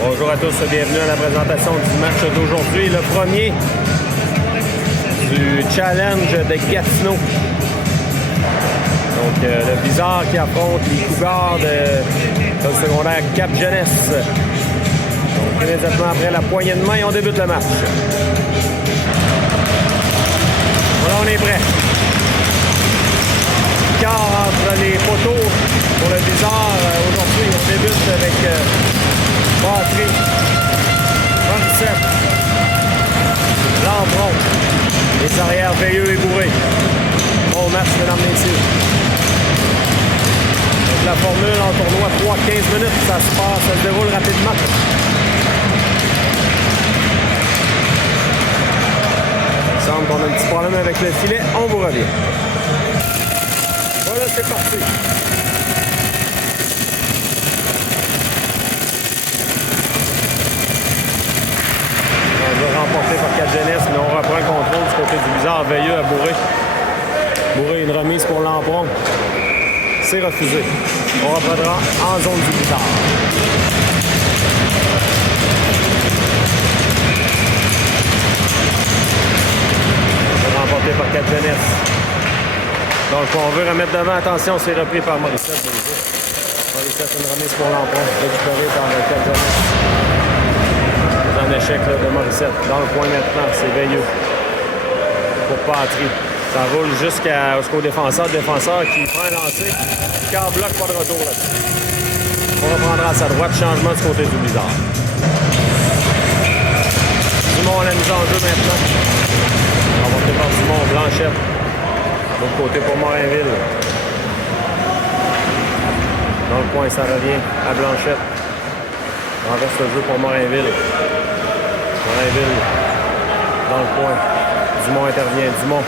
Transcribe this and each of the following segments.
Bonjour à tous, bienvenue à la présentation du match d'aujourd'hui, le premier du challenge de Gatineau. Donc le Blizzard qui affronte les Cougars de secondaire Cap-Jeunesse. Donc immédiatement après la poignée de main, on débute le match. Voilà, on est prêt. Quart entre les poteaux pour le Blizzard. Aujourd'hui, on débute avec Patrick, Morissette, Lambron, les arrières Veilleux et Bourré. Bon match, mesdames et messieurs. Donc, la formule en tournoi 3-15 minutes, ça se déroule rapidement. Il semble qu'on a un petit problème avec le filet, on vous revient. Voilà, c'est parti. Remporté par Cap-Jeunesse, mais on reprend le contrôle du côté du Blizzard. Veilleux à Bourré. Bourré, une remise pour Lampron. C'est refusé. On reprendra en zone du Blizzard. Remporté par Cap-Jeunesse. Donc on veut remettre devant. Attention, c'est repris par Morissette. Morissette, une remise pour Lampron. Récupéré par Cap-Jeunesse. Un échec là, de Morissette. Dans le coin maintenant, c'est Veilleux pour Patry. Ça roule jusqu'au défenseur. Défenseur qui prend un lancer. Car bloc, pas de retour là-dessus. On reprendra à sa droite. Changement du côté du Blizzard. Dumont a la mise en jeu maintenant. Remporté par Dumont. Blanchette. De l'autre côté pour Morinville. Dans le coin, ça revient à Blanchette. Renverse le jeu pour Morinville. Morinville dans le coin. Dumont intervient. Dumont.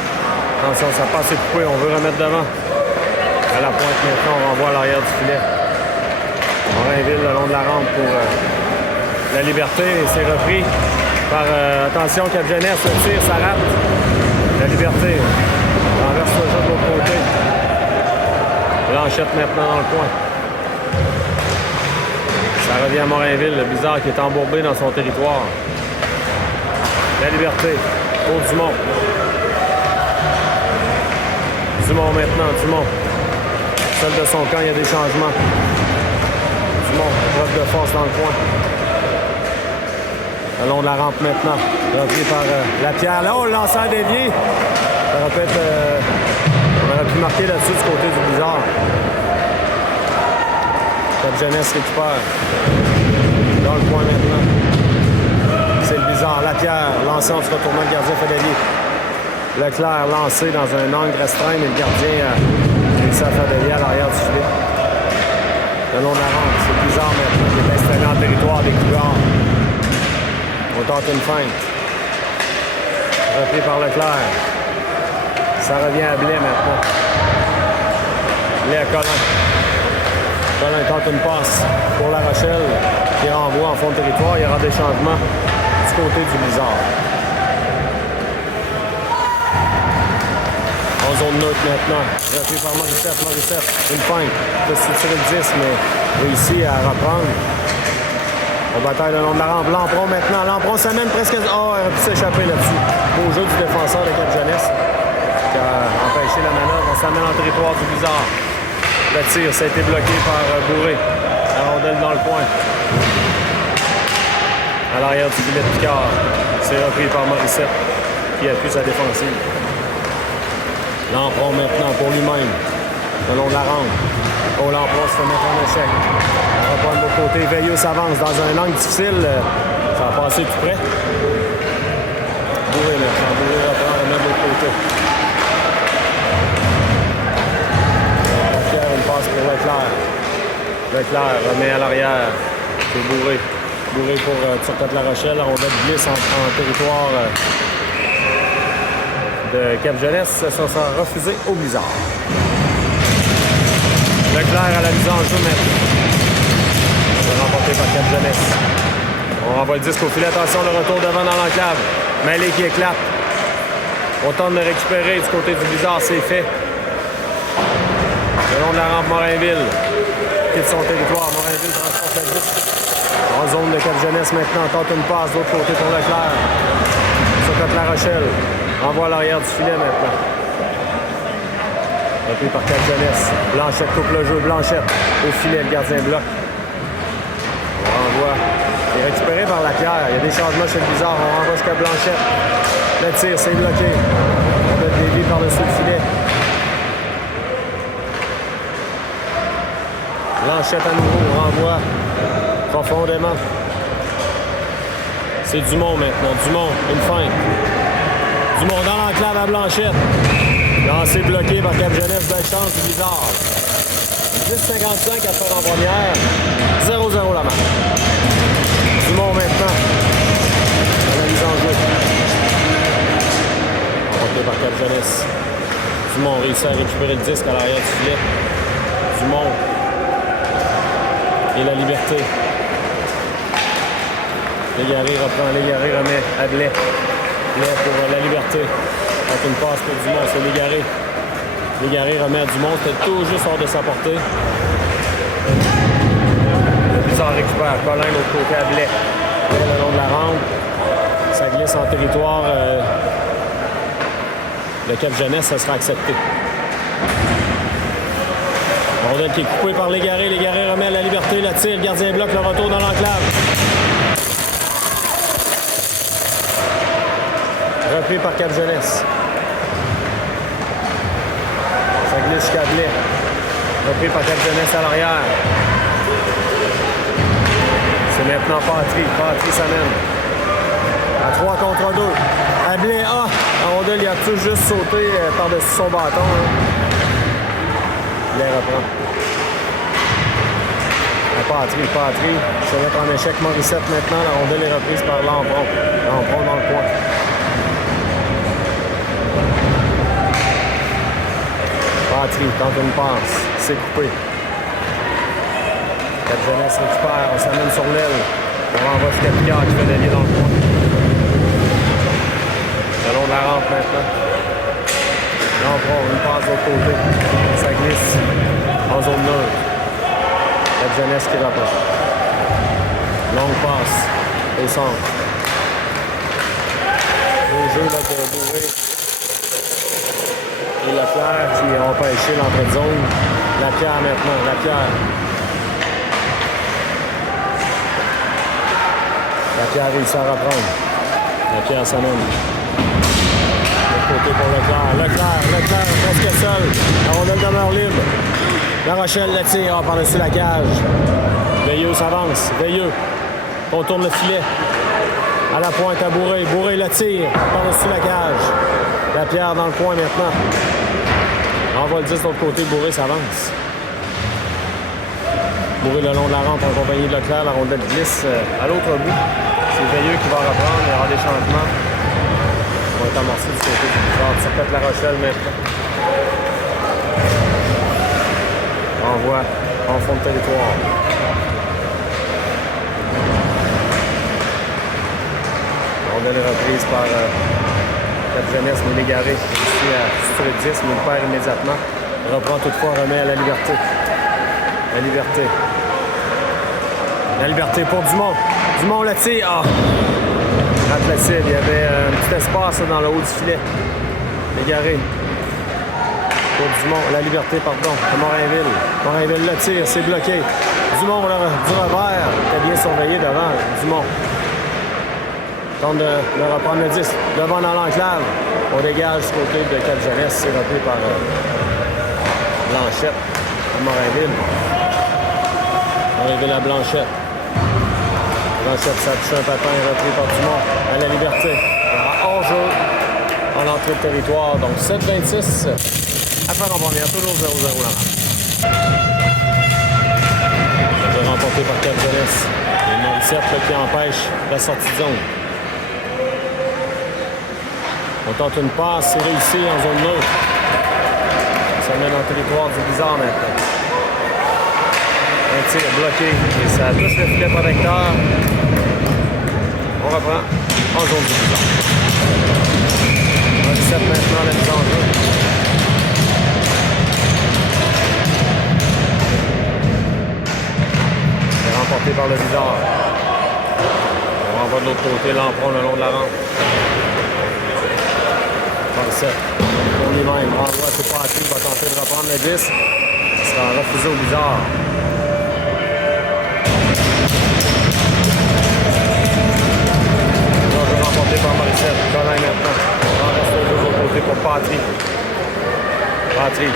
Attention, ça passe et coupé. On veut remettre devant. À la pointe maintenant, on renvoie à l'arrière du filet. Morinville le long de la rampe pour la liberté. Et c'est repris par, attention, Cap-Jeunesse. Le tir, ça rate. La liberté. Renverse le jeu de l'autre côté. Blanchette maintenant dans le coin. Ça revient à Morinville, le Blizzard qui est embourbé dans son territoire. La liberté pour Dumont. Dumont maintenant, Dumont. Seul de son camp, il y a des changements. Dumont, preuve de force dans le coin. Le long de la rampe maintenant. Repris par Lapierre. Là, on le lance à dévier. Ça aurait pu être, on aurait pu marquer là-dessus du côté du Blizzard. Cap-Jeunesse récupère. Dans le coin maintenant. C'est le Blizzard. Lapierre, lancé en se retournant le gardien Fadelier. Leclerc lancé dans un angle restreint, mais le gardien a réussi à Fadelier à l'arrière du filet. Le long de la rampe, c'est le Blizzard maintenant qui est installé en territoire des Cougars. On tente une feinte. Repris par Leclerc. Ça revient à Blais maintenant. Blais à Collin. Collin tente une passe pour La Rochelle qui renvoie en fond de territoire. Il y aura des changements du côté du Blizzard. En zone neutre maintenant. Repris par Morissette. Morissette, une feinte. Il peut se tirer le 10, mais réussit à reprendre. On bataille le long de la rampe. Lampron maintenant. Lampron s'amène presque... Oh, il aurait pu s'échapper là-dessus. Beau jeu du défenseur de Cap-Jeunesse qui a empêché la manœuvre. On s'amène en territoire du Blizzard. Le tir, ça a été bloqué par Bourré. La rondelle dans le coin. À l'arrière du filet de Picard. C'est repris par Morissette qui appuie sa défensive. Lampron maintenant pour lui-même. Le long de la rampe. Oh, Lampron se fait mettre en échec. On reprend de l'autre côté. Veilleux s'avance dans un angle difficile. Ça va passer tout près. Bourré maintenant. Bourré reprend, remet de l'autre côté. Une passe pour Leclerc. Leclerc remet à l'arrière. C'est Bourré. Bourré pour Turcotte La Rochelle. On va glisse en territoire de Cap-Jeunesse. Ça sera refusé au Blizzard. Leclerc à la mise en jeu maintenant. C'est remporté par Cap-Jeunesse. On renvoie le disque au filet. Attention, le retour devant dans l'enclave. Mêlé qui éclate. On tente de récupérer du côté du Blizzard. C'est fait. Le long de la rampe Morinville. Quitte son territoire. Morinville transporte le disque. En zone de Cap Jeunesse maintenant, tente une passe de l'autre côté pour Leclerc. Sur La Rochelle. Envoie à l'arrière du filet maintenant. Repris par Cap Jeunesse. Blanchette coupe le jeu. Blanchette au filet, le gardien bloc. On renvoie. Il est récupéré par Lapierre. Il y a des changements chez le Bizarre. On renvoie jusqu'à Blanchette. Le tir, c'est bloqué. On met des vies par-dessus le filet. Blanchette à nouveau. On renvoie profondément. C'est Dumont maintenant. Dumont, une feinte. Dumont dans l'enclave à Blanchette. Lancé bloqué par Cap Jeunesse. Belle chance du Bizarre. 10,55 à faire en première. 0-0 la marque. Dumont maintenant. À la mise en jeu. Porté par Cap Jeunesse. Dumont réussit à récupérer le disque à l'arrière du filet. Dumont. Et la liberté. Légaré reprend. Légaré remet à Blais. Blais pour la liberté. Avec une passe pour Dumont. C'est Légaré. Légaré remet à Dumont. C'était tout juste hors de sa portée. Le Bizarre récupère. Colin de l'autre côté à Blais. Blais le long de la rampe. Ça glisse en territoire de Cap Jeunesse. Ça sera accepté. Rondelle qui est coupée par Légaré. Légaré remet à la liberté. Le tir. Le gardien bloque. Le retour dans l'enclave. Repris par Cap Jeunesse. Ça glisse jusqu'à Blais. Repris par Cap Jeunesse à l'arrière. C'est maintenant Patry. Patry s'amène. À 3 contre 2. À Blais. Ah! La rondelle, il a tout juste sauté par-dessus son bâton. Hein. Blais reprend. Patry. Se met en échec Morissette maintenant. La rondelle est reprise par Lampron. Lampron dans le coin. Patry tente une passe. C'est coupé. Cap Jeunesse récupère. On s'amène sur l'aile. On renvoie jusqu'à Picard qui fait délier dans le coin. Le long de la rampe maintenant. Lampron, une passe de l'autre côté. Ça glisse en zone neutre. Cap Jeunesse qui rapporte. Longue passe au centre. Au jeu là, de Bourré. Et Lapierre qui a empêché l'entrée de zone. Lapierre maintenant. Lapierre réussit à reprendre. Lapierre s'amène. De côté pour Leclerc presque seul. La rondelle demeure libre. La Rochelle le tire par-dessus la cage. Veilleux s'avance. Veilleux contourne le filet. À la pointe à Bourré. Bourré le tire par-dessus la cage. Lapierre dans le coin maintenant. Envoie le 10 de l'autre côté. Bourré s'avance. Bourré le long de la rampe en compagnie de Leclerc. La rondelle glisse à l'autre bout. C'est Veilleux qui va reprendre. Il y aura des changements. On va être amorcé du côté du Bizarre. Ça peut être La Rochelle maintenant. Envoie en fond de territoire. La rondelle est reprise par Cap Jeunesse, mais Légaré ici sur le 10, mais il perd immédiatement. Il reprend toutefois, remet à la liberté. La liberté. La liberté pour Dumont. Dumont le tire. Ah! Rate la cible. Il y avait un petit espace là, dans le haut du filet. Légaré. Pour Dumont. La liberté, pardon. À Morinville. Morinville le tire. C'est bloqué. Dumont du revers. Était bien surveillé devant. Dumont. Tente de reprendre le 10. Devant dans l'enclave. On dégage du côté de Cap Jeunesse. C'est repris par Blanchette à Morinville. Morinville à Blanchette. Blanchette, ça touche un patin repris par Dumont. À la liberté. Il y aura hors-jeu en entrée de territoire. Donc 7-26. Après en première, toujours 0-0 la marque. Remporté par Cap Jeunesse. Et Morissette qui empêche la sortie de zone. On tente une passe, c'est réussi en zone neutre. Ça mène en territoire du Bizarre maintenant. Un tir bloqué et ça touche le filet protecteur. On reprend en zone du Bizarre. 17 maintenant, la mise en jeu. C'est remporté par le Bizarre. va de l'autre côté, l'emprunt le long de la rampe. Morissette. Pour lui-même. Renvoie, c'est pas il va tenter de reprendre le 10. Il sera refusé au bizarre. Remporté par Morissette. Colin maintenant. Renverse le jeu de l'autre côté pour Patry. Patry.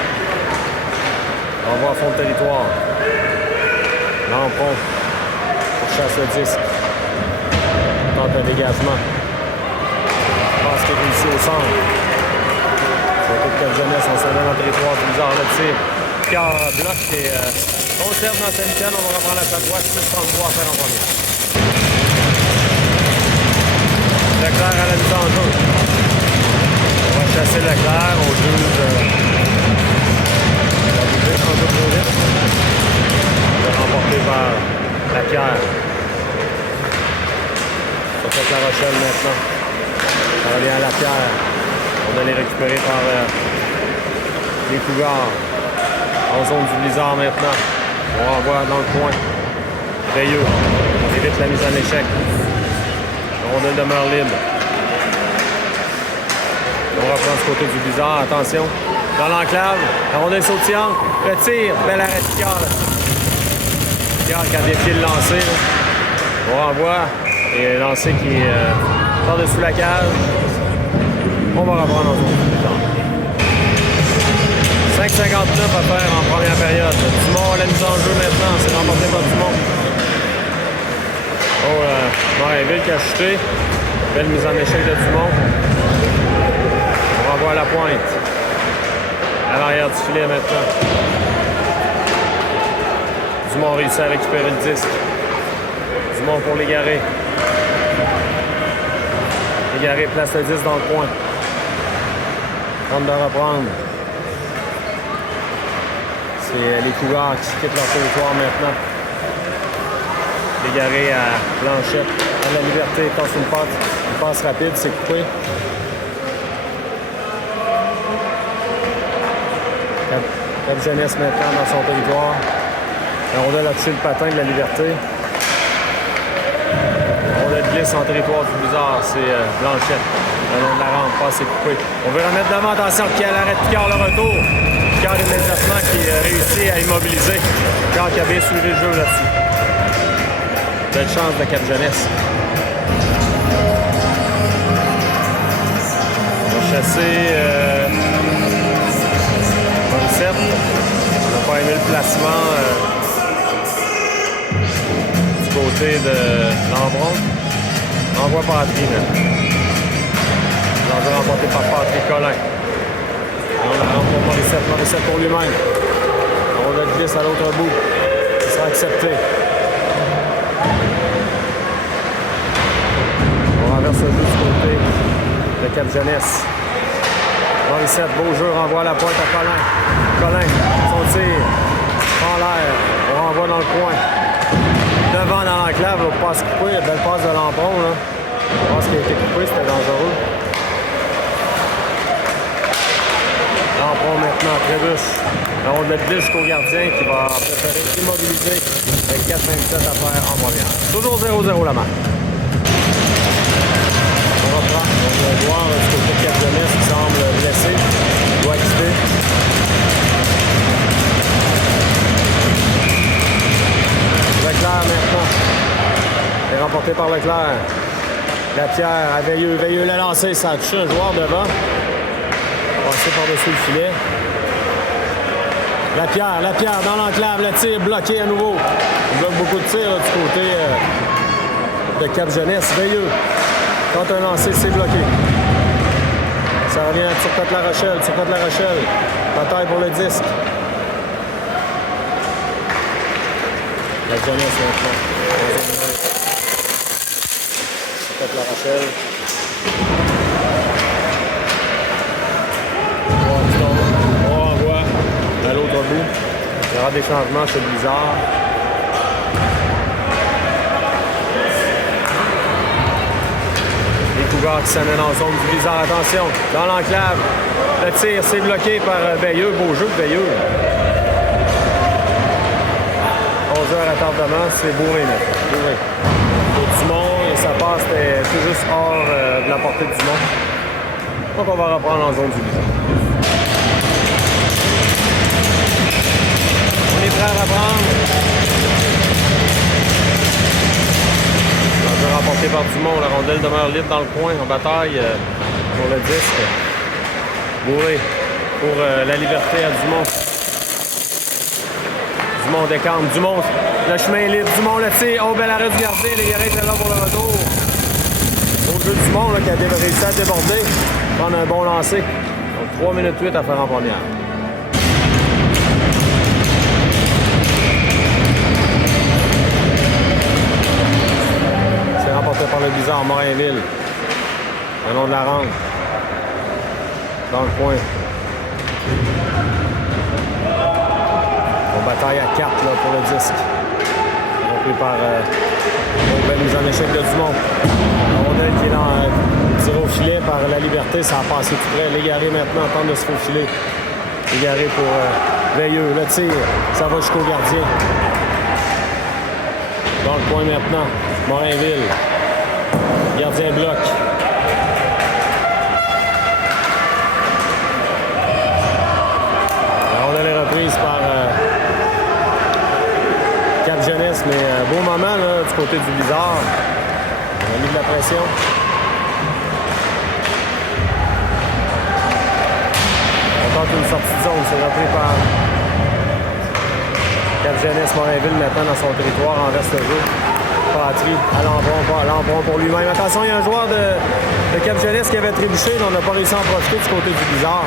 Envoie à fond de territoire. Lampron. Pour chasse le disque. Tente un dégagement. Passe qui est réussi au centre. C'est toute quelle jeunesse. On s'en donne dans le territoire. Bizarre le tir. Car bloc et conserve dans sa mitaine. On va reprendre à sa droite. 6-33 à faire en premier. Leclerc à la mise en jeu. On va chasser Leclerc au juge. La bouger un peu trop vite. Il est remporté par Lapierre. Ça fait La Rochelle maintenant. Ça revient à Lapierre. On va les récupérer par les Cougars. En zone du blizzard maintenant. On renvoie dans le coin. Veilleux. On évite la mise en échec. La rondelle demeure libre. On reprend du côté du blizzard. Attention. Dans l'enclave. La rondelle sautillante. Le tir. Bel arrêt de Picard. Picard qui a défié le lancer. Là. On renvoie. Et le lancer qui est par-dessus la cage. On va reprendre en zone du blizzard. 5,59 à faire en première période. Dumont à la mise en jeu maintenant. C'est remporté par Dumont. Morinville qui a chuté. Belle mise en échec de Dumont. On renvoie à la pointe. À l'arrière du filet maintenant. Dumont réussit à récupérer le disque. Dumont pour Légaré. Légaré place le disque dans le coin. Tente de reprendre. C'est les Cougars qui quittent leur territoire maintenant. Légaré à Blanchette. À la Liberté, passe une passe rapide, c'est coupé. Cap Jeunesse maintenant dans son territoire. La rondelle a touché le patin de la Liberté. La rondelle glisse en territoire du Blizzard, c'est Blanchette. Le long de la rampe, passe est coupé. On veut remettre devant, attention, qui a l'arrêt de Picard le retour. Picard immédiatement qui réussit à immobiliser. Picard qui a bien suivi le jeu là-dessus. Belle chance de Cap Jeunesse. On va chasser Morissette. On n'a pas aimé le placement du côté de Lambron. Envoie Patry. L'enjeu remporté par Patrick Colin. On la rampe pour Morissette. Morissette pour lui-même. On va glisse à l'autre bout. Ce sera accepté. On renverse le jeu du côté de Cap Jeunesse. Morissette, beau jeu, renvoie à la pointe à Colin. Colin, son tir, en l'air, on renvoie dans le coin. Devant dans l'enclave, l'autre passe coupée, belle passe de Lampron. Là. Je pense qu'il a été coupé, c'était dangereux. Lampron maintenant, Trébuche. La rondelle glisse jusqu'au gardien qui va préférer immobiliser avec 4,27 à faire en première. Toujours 0-0 la marque. On reprend. On va voir du côté de Cap Jeunesse qui semble blessé. Il doit quitter. Leclerc maintenant. C'est remporté par Leclerc. Lapierre à Veilleux. Veilleux l'a lancé. Ça a touché un joueur devant. Passé par-dessus le filet. Lapierre dans l'enclave. Le tir bloqué à nouveau. Il bloque beaucoup de tirs là, du côté de Cap Jeunesse. Veilleux. Quand un lancer, c'est bloqué. Ça revient à Turcotte-La Rochelle. Bataille pour le disque. La jeunesse maintenant. Turcotte-La Rochelle. On renvoie à l'autre bout. Il y aura des changements chez Blizzard. Qui s'amène en zone du Blizzard. Attention, dans l'enclave. Le tir, c'est bloqué par Veilleux. Beau jeu de Veilleux. 11 heures à retardement, c'est bourré maintenant. Bourré. Pour Dumont, et ça passe juste hors de la portée du Dumont. Donc on va reprendre en zone du Blizzard. On est prêt à reprendre. On va remporter par Dumont. La rondelle demeure libre dans le coin. En bataille pour le disque. Bourré pour la liberté à Dumont. Dumont décante. Dumont, le chemin est libre. Dumont le tire. Oh, bel arrêt du gardien. Les Guerriers étaient là pour le retour. Au jeu du Dumont là, qui a réussi à déborder. Prendre un bon lancer. Donc 3 minutes 8 à faire en première. C'est remporté par le Blizzard Morinville. Le nom de la rampe. Dans le coin. On bataille à 4 là, pour le disque. Repris par belle mise en échec de Dumont. La rondelle qui est dans tiré au filet par la liberté, ça a passé tout près. Légaré maintenant tente de se faufiler. Légaré pour Veilleux. Le tir, ça va jusqu'au gardien. Dans le coin maintenant, Morinville. Gardien bloque. La rondelle est reprise par Cap Jeunesse, mais beau moment là, du côté du Blizzard. On a mis de la pression. On tente une sortie de zone, c'est repris par Cap Jeunesse. Morinville maintenant dans son territoire en reste le jeu. Patry à l'embron pour lui-même. Attention, il y a un joueur de Cap Jeunesse qui avait trébuché, mais on n'a pas réussi à en profiter du côté du Blizzard.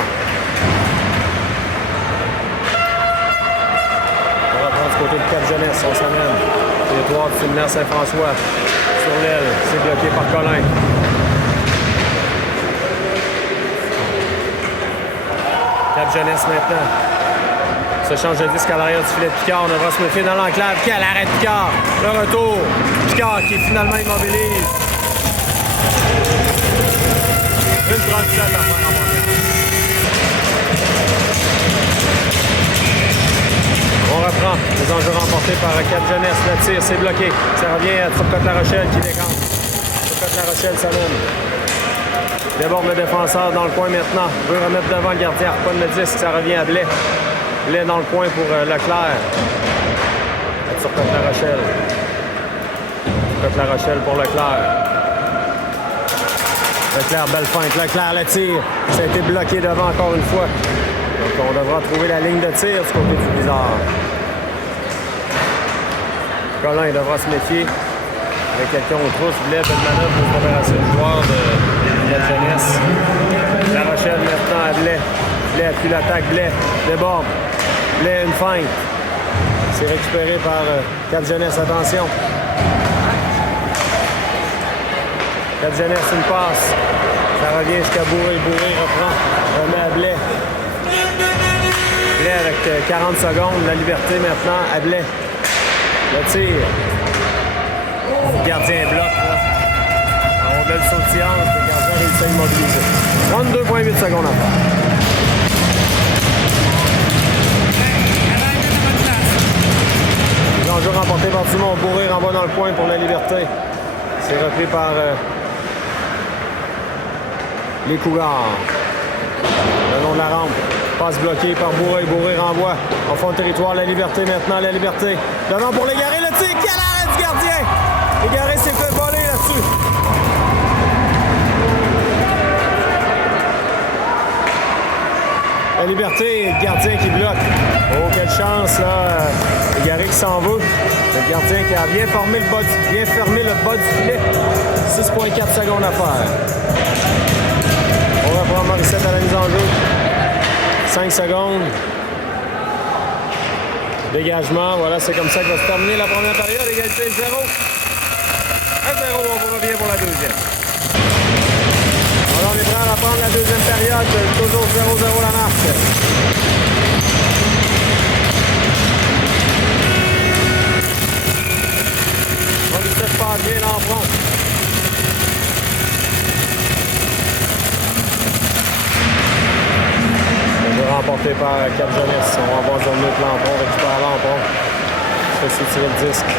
Du côté de Cap Jeunesse, on s'amène. Territoire du séminaire Saint-François. Sur l'aile, c'est bloqué par Colin. Cap Jeunesse maintenant. Se change de disque à l'arrière du filet de Picard. On devra se méfier dans l'enclave. Quel arrêt de Picard! Le retour. Picard qui finalement immobilise. Une 37 à faire en première. On reprend les enjeux remportés par Cap Jeunesse. Le tir, c'est bloqué. Ça revient à Turcotte-La Rochelle qui décante. Turcotte-La Rochelle s'amène. Déborde le défenseur dans le coin maintenant. Veut remettre devant le gardien. Reprendre le disque. Ça revient à Blais. Blais dans le coin pour Leclerc. Turcotte-La Rochelle. Turcotte-La Rochelle pour Leclerc. Leclerc, belle feinte. Leclerc, le tir. Ça a été bloqué devant encore une fois. Donc on devra trouver la ligne de tir du côté du Blizzard. Colin devra se méfier avec quelqu'un aux trousses. Blais, belle manœuvre pour l'opération du joueur de la jeunesse. La Rochelle maintenant à Blais. Blais appuie l'attaque. Blais déborde. Blais une feinte. C'est récupéré par Cap Jeunesse. Attention. Cap Jeunesse une passe. Ça revient jusqu'à Bourré. Bourré reprend. Remet à Blais. Blais avec 40 secondes. La liberté maintenant à Blais. Le tir. Le gardien bloque. La rondelle sautillante. Le gardien réussit à immobiliser. 32,8 secondes à faire. L'enjeu remporté par Dumont. Bourré renvoie dans le coin pour la liberté. C'est repris par les Cougars. Le long de la rampe. Passe bloquée par Bourré. Bourré renvoie. En fond de territoire, la liberté maintenant. La liberté. Devant pour Légaré. Le tir. Quel arrêt du gardien! Légaré s'est fait voler là-dessus. La liberté. Le gardien qui bloque. Oh, quelle chance, là. Légaré qui s'en veut. Le gardien qui a bien fermé le bas du filet. 6,4 secondes à faire. On va prendre Morissette à la mise en jeu. 5 secondes. Dégagement. Voilà, c'est comme ça que va se terminer la première période. Égalité 0. 1-0, on revient pour la deuxième. Alors, on est prêt à reprendre la deuxième période. Toujours 0-0 la marque. Morissette passe bien en front. Remporté par Cap Jeunesse. On renvoie zone neutre Lampron, récupère Lampron. Se fait tirer le disque.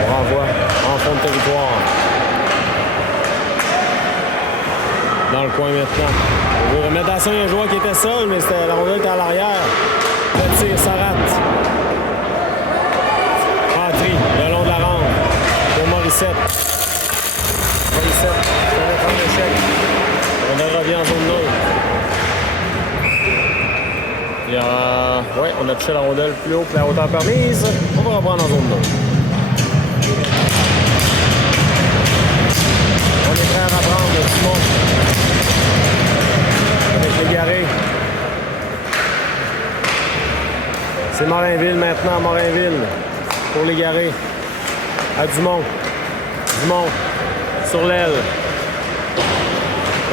On renvoie en fond de territoire. le coin maintenant. On veut remettre à ça un joueur qui était seul, mais la rondelle était à l'arrière. Le tir, ça rate. Patry, le long de la rampe. Pour Morissette. Morissette, ça va être un échec. On revient en zone 2. Il y a... Ouais, on a touché la rondelle plus haut que la hauteur permise. On va reprendre en zone 2. On est prêt à reprendre le monde. Avec Légaré. C'est Morinville maintenant, Morinville. Pour Légaré. À Dumont. Dumont. Sur l'aile.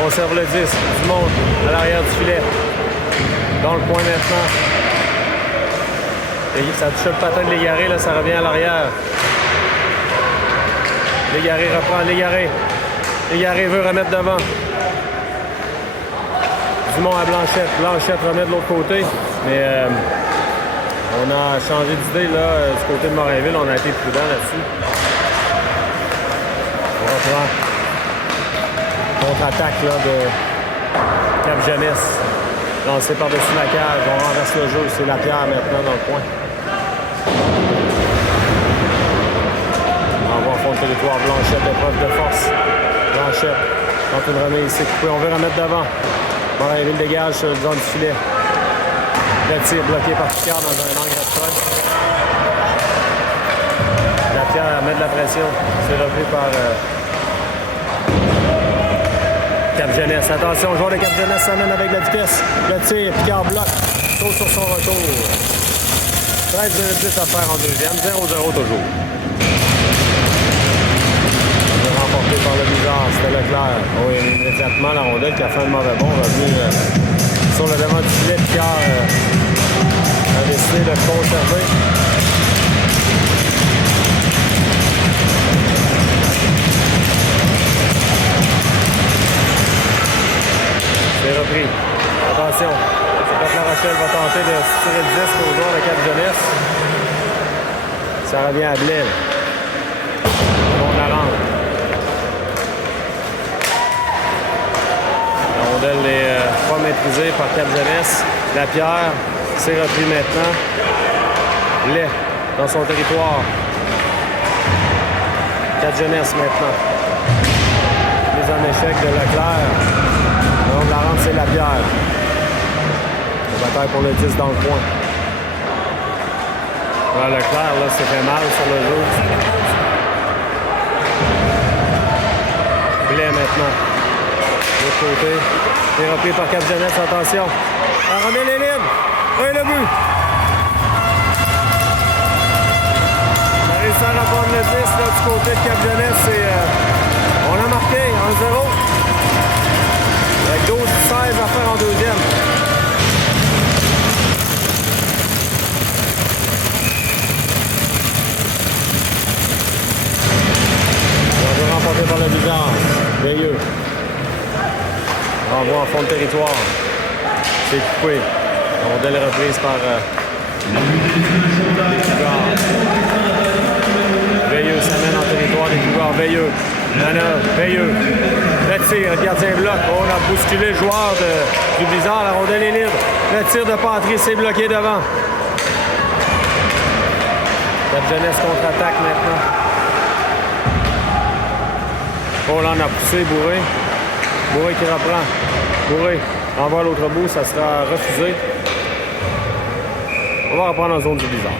Conserve le 10. Dumont à l'arrière du filet. Dans le coin maintenant. Et ça touche le patin de Légaré, là, ça revient à l'arrière. Légaré reprend, Légaré. Légaré veut remettre devant. Dumont à Blanchette. Blanchette remet de l'autre côté. Mais on a changé d'idée là, du côté de Morinville. On a été prudent là-dessus. On reprend. Contre-attaque là, de Cap-Jeunesse. Lancé par-dessus la cage. On renverse le jeu. C'est Lapierre maintenant dans le coin. On va en fond de territoire. Blanchette, épreuve de force. Blanchette. Quand une remise ici coupée. On veut remettre devant. Morinville dégage sur le zone du filet. Le tir bloqué par Picard dans un angle restreint. Lapierre met de la pression. C'est repris par Cap-Jeunesse. Attention, joueur de Cap-Jeunesse s'amène avec la vitesse. Le tir, Picard bloque. Saute sur son retour. 13 minutes 10 à faire en deuxième. 0-0 toujours. Remporté par le bizarre, c'était Leclerc. Oh, immédiatement, la rondelle qui a fait un mauvais bond revenu sur le devant du filet. Picard a décidé de conserver. C'est repris. Attention. La Rochelle va tenter de tirer le disque au joueur de Cap-Jeunesse. Ça revient à Blais. On la rentre. La rondelle n'est pas maîtrisée par Cap-Jeunesse. Lapierre, c'est repris maintenant. Blais dans son territoire. Cap-Jeunesse maintenant. Mise en échec de Leclerc. Donc la rentre, c'est Lapierre. Bataille pour le 10 dans le coin. Là, Leclerc, là, s'est fait mal sur le jeu. Blais maintenant. De l'autre côté. C'est repris par Cap-Jeunesse. Attention. La rondelle est libre. Oui, le but. On a réussi à répondre le 10 là, du côté de Cap-Jeunesse. On a marqué 1-0. Avec 12-16 à faire en deuxième. Remporté par le bizarre. Veilleux. Renvoi en fond de territoire. C'est coupé. La rondelle est reprise par Veilleux s'amène en territoire des Cougars. Veilleux. Manœuvre. Veilleux. Le tir. Le gardien bloque. On a bousculé le joueur du bizarre. La rondelle est libre. Le tir de Patry s'est bloqué devant. Cap-Jeunesse contre-attaque maintenant. Oh là, on a poussé Bourré. Bourré qui reprend. Bourré envoie à l'autre bout, ça sera refusé. On va reprendre en zone du bizarre.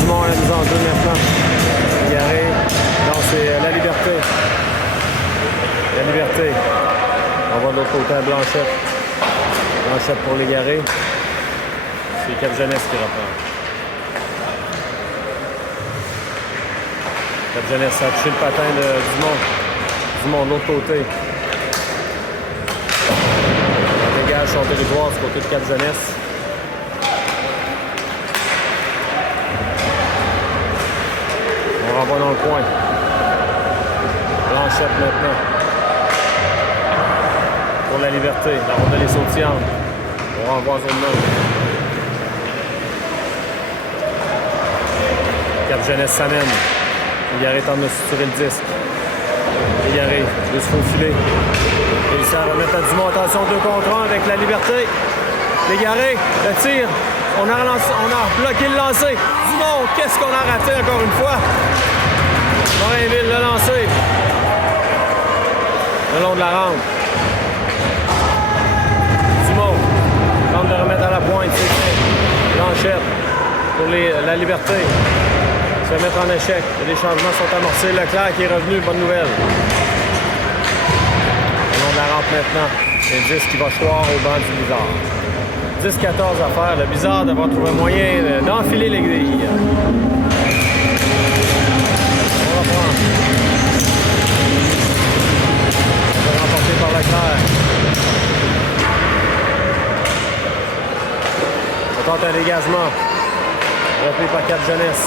Dumont est mis en jeu maintenant. Garé. Non, c'est la liberté. La liberté. On va de l'autre côté à Blanchette. Blanchette pour les Garés. C'est Cap-Jeunesse qui reprend. Cap-Jeunesse a touché le patin de Dumont. Dumont de l'autre côté. On dégage son territoire du côté de Cap-Jeunesse. On renvoie dans le coin. Blanchette maintenant. Pour la liberté. La rondelle est sautillante. On renvoie en zone 9. Cap-Jeunesse s'amène. Il arrête en de suturer le disque. Légaré, jusqu'au filet. Réussit à remettre à Dumont. Attention, 2 contre 1 avec la liberté. Légaré, le tir. On a bloqué le lancer. Dumont, qu'est-ce qu'on a raté encore une fois? Morinville, le lancer. Le long de la rampe. Dumont tente de remettre à la pointe. Blanchette pour la liberté. Se mettre en échec. Les changements sont amorcés. Leclerc qui est revenu, bonne nouvelle. Le long de la rampe maintenant. C'est 10 qui va choir au banc du Blizzard. 10-14 à faire. Le Blizzard devra trouver un moyen d'enfiler les grilles. On va prendre. On va remporter par Leclerc. On tente un dégagement. Repris par 4 Jeunesse.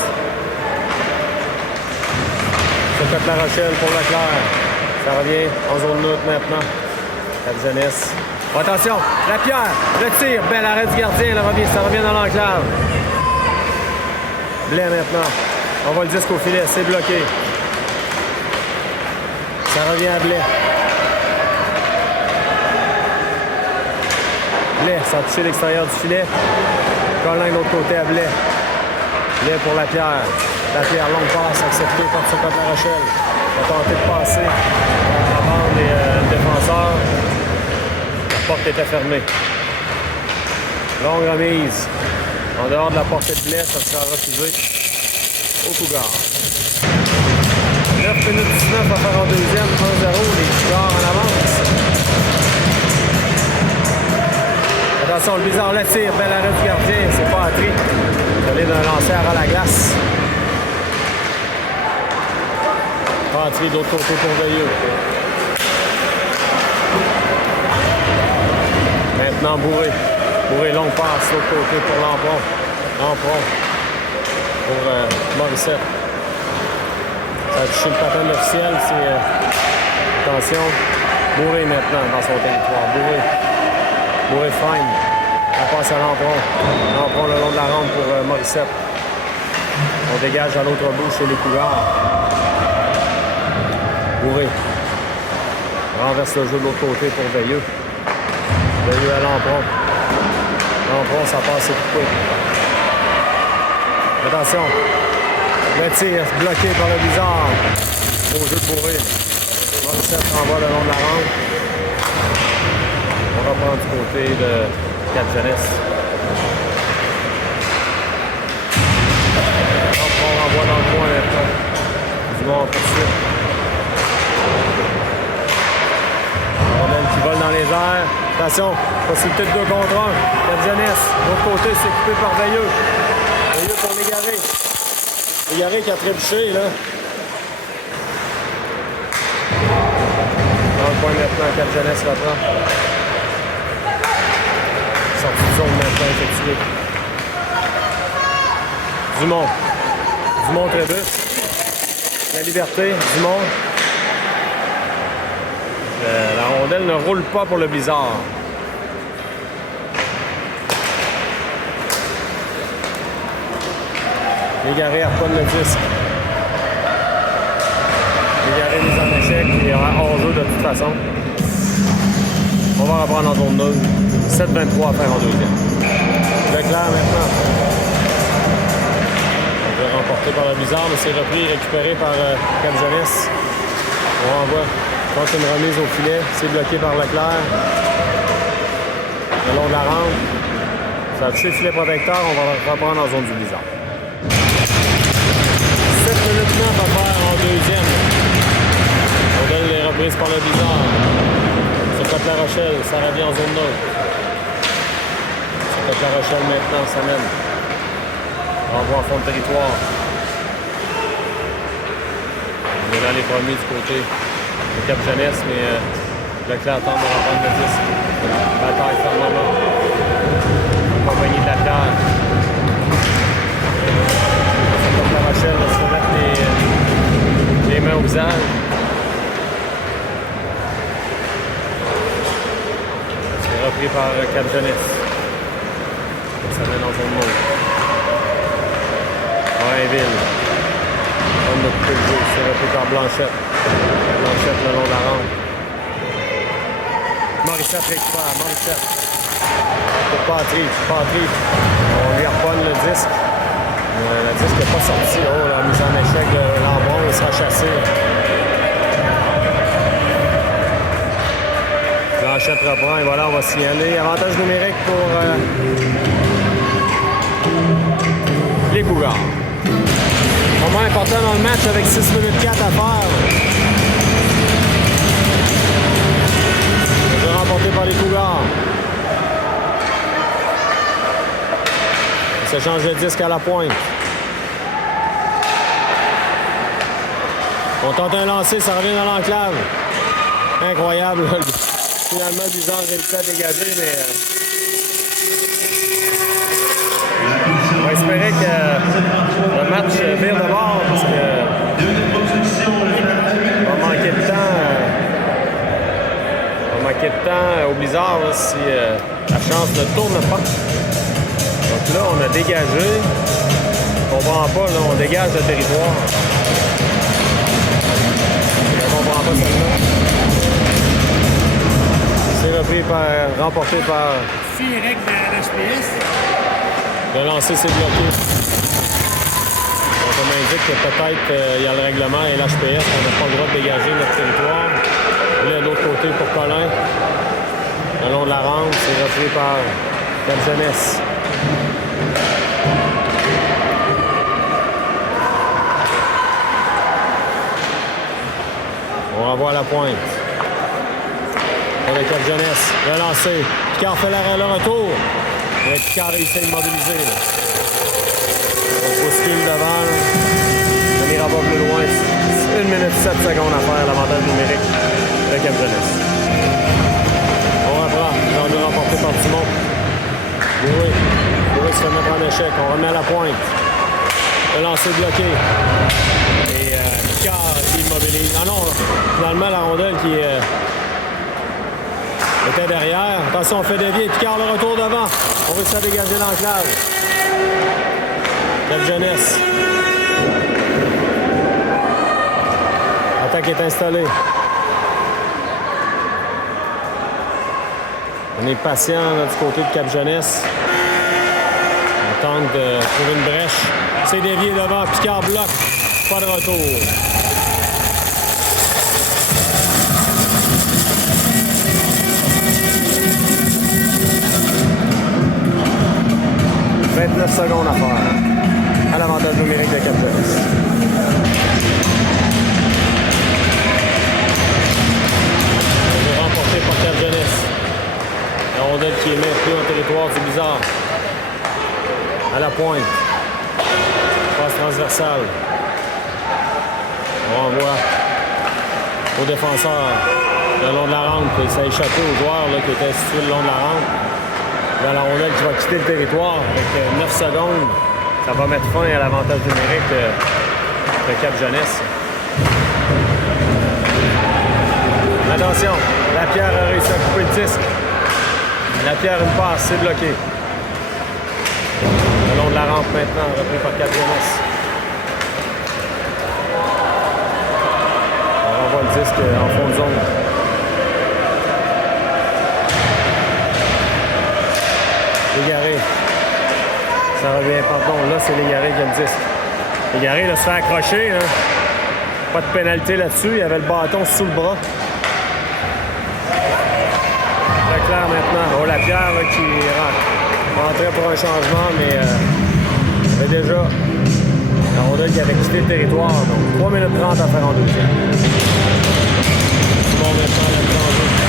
Sur La Rochelle pour Leclerc. Ça revient en zone neutre maintenant. 4 Jeunesse. Attention, Lapierre, le tir, bel arrêt du gardien, ça revient dans l'enclave. Blais maintenant, on va le disque au filet, c'est bloqué. Ça revient à Blais. Blais, ça a touché l'extérieur du filet. Colin de l'autre côté à Blais. Blais pour Lapierre. Lapierre, longue passe, acceptée par ce côté de La Rochelle. On va tenter de passer à bande des défenseurs. La porte était fermée. Longue remise. En dehors de la portée de Blais, ça sera refusé au Cougar. 9 minutes 19 à faire en deuxième, 1-0, les Cougars en avance. Attention, le Blizzard la tire, bel arrêt du gardien, c'est pas attri. Donné d'un lancer à la glace. Pas attri de l'autre côté pour Veilleux. Maintenant Bourré. Bourré, longue passe, l'autre côté pour Lampron. Lampron pour Morissette. Ça a touché le patin de l'officiel. Attention. Bourré maintenant dans son territoire. Bourré. Bourré fine. On passe à Lampron. Lampron le long de la rampe pour Morissette. On dégage à l'autre bout chez les Cougars. Bourré. Renverse le jeu de l'autre côté pour Veilleux. Veilleux à Lampron. Lampron, ça passe, c'est coupé. Attention. Le tir bloqué par le Blizzard. Au jeu de Bourré. Morissette renvoie le long de la rampe. On va prendre du côté de 4 Jeunesse. Lampron renvoie dans le coin maintenant. Dumont en poursuite. Qui vole dans les airs. Attention, possibilité de 2 contre 1. 4 Jeunesse. De l'autre côté, c'est coupé par Veilleux. Veilleux pour Légaré. Légaré qui a trébuché, là. Dans le coin maintenant, 4 Jeunesse reprend. Sortie de zone maintenant effectuée. Dumont. Dumont trébuche. La liberté. Dumont. La rondelle ne roule pas pour le Blizzard. Légaré reprend le disque. Légaré mise en échec et hors jeu de toute façon. On va reprendre en zone 9. 7-23 à faire en deuxième. Leclerc maintenant. On peut remporter par le Blizzard, mais c'est repris et récupéré par Cap Jeunesse. On renvoie. Contre une remise au filet, c'est bloqué par Leclerc. Le long de la rampe. Ça a touché le filet protecteur, on va reprendre en zone du Blizzard. 7 minutes 9 à faire en deuxième. On donne les reprises par le Blizzard. Sur Côte-La Rochelle, ça revient en zone 9. Sur Côte-La Rochelle maintenant, ça mène. Renvoi en fond de territoire. On est dans les premiers du côté. Cap Jeunesse, mais Leclerc tente de reprendre le disque. Bataille fermement. Accompagné de la terre. La Rochelle va se remettre les mains au visage. C'est repris par Cap Jeunesse. Ça mène en zone mauve. Morinville. On a coupé le jeu. C'est repris par Blanchette. Blanchette le long de la rampe. Morissette récupère. Morissette. Pour Patry. Patry. On lui repogne le disque. Le disque n'est pas sorti. Oh, la mise en échec de Lambron. Il sera chassé. Blanchette reprend. Et voilà, on va signaler. Avantage numérique pour les Cougars. Moment important dans le match avec 6 minutes 4 à faire. C'est remporté par les Cougars. Il s'échange de disque à la pointe. On tente un lancer, ça revient dans l'enclave. Incroyable. Finalement, bizarre réussi à dégager, mais... on va espérer que le match vire de bord parce que on va manquer de temps, au Blizzard là, si la chance ne tourne pas. Donc là, on a dégagé. On ne comprend pas, là, on dégage le territoire. On ne comprend pas celle-là. C'est remporté par... C'est les règles de l'HPS. Le lancer, c'est bloqué. Donc, on m'indique que peut-être il y a le règlement et l'HPS, on n'a pas le droit de dégager notre territoire. Là, de l'autre côté, pour Colin, le long de la rampe, c'est repris par Cap Jeunesse. On renvoie à la pointe. Pour le Cap Jeunesse, le lancer. Picard fait le retour. Mais Picard réussit à immobiliser. On bouscule devant. Ça n'ira pas plus loin. 1 minute 7 secondes à faire, l'avantage numérique de Cap Jeunesse. On reprend. On est remporté par Dumont. Bourré. Bourré se fait mettre en échec. On remet à la pointe. Le lancer bloqué. Et Picard qui immobilise. Ah non, finalement, la rondelle qui était derrière. Attention, on fait dévier. Picard le retour devant. On réussit à dégager l'enclave. Cap Jeunesse. L'attaque est installée. On est patient là, du côté de Cap Jeunesse. On tente de trouver une brèche. C'est dévié devant. Picard bloque. Pas de retour. « 29 secondes à faire à l'avantage numérique de Cap Jeunesse. C'est remporté par Cap Jeunesse. La rondelle qui est maintenue en territoire du Blizzard. À la pointe. Passe transversale. On renvoie au défenseur le long de la rampe. Et ça a échappé au joueur là, qui était situé le long de la rampe. Dans la rondelle qui va quitter le territoire avec 9 secondes. Ça va mettre fin à l'avantage numérique de Cap Jeunesse. Attention, Lapierre a réussi à couper le disque. Lapierre, une passe, c'est bloqué. Le long de la rampe maintenant, repris par Cap Jeunesse. On renvoie le disque en fond de zone. Légaré. Ça revient, pardon, là c'est Légaré qui a le disque. Légaré, là, se fait accrocher. Hein. Pas de pénalité là-dessus. Il avait le bâton sous le bras. Très clair maintenant. Oh, Lapierre là, qui rentrait pour un changement, mais il y avait déjà la rondelle qui avait quitté le territoire. Donc 3 minutes 30 à faire en deuxième. Bon, maintenant, la transition.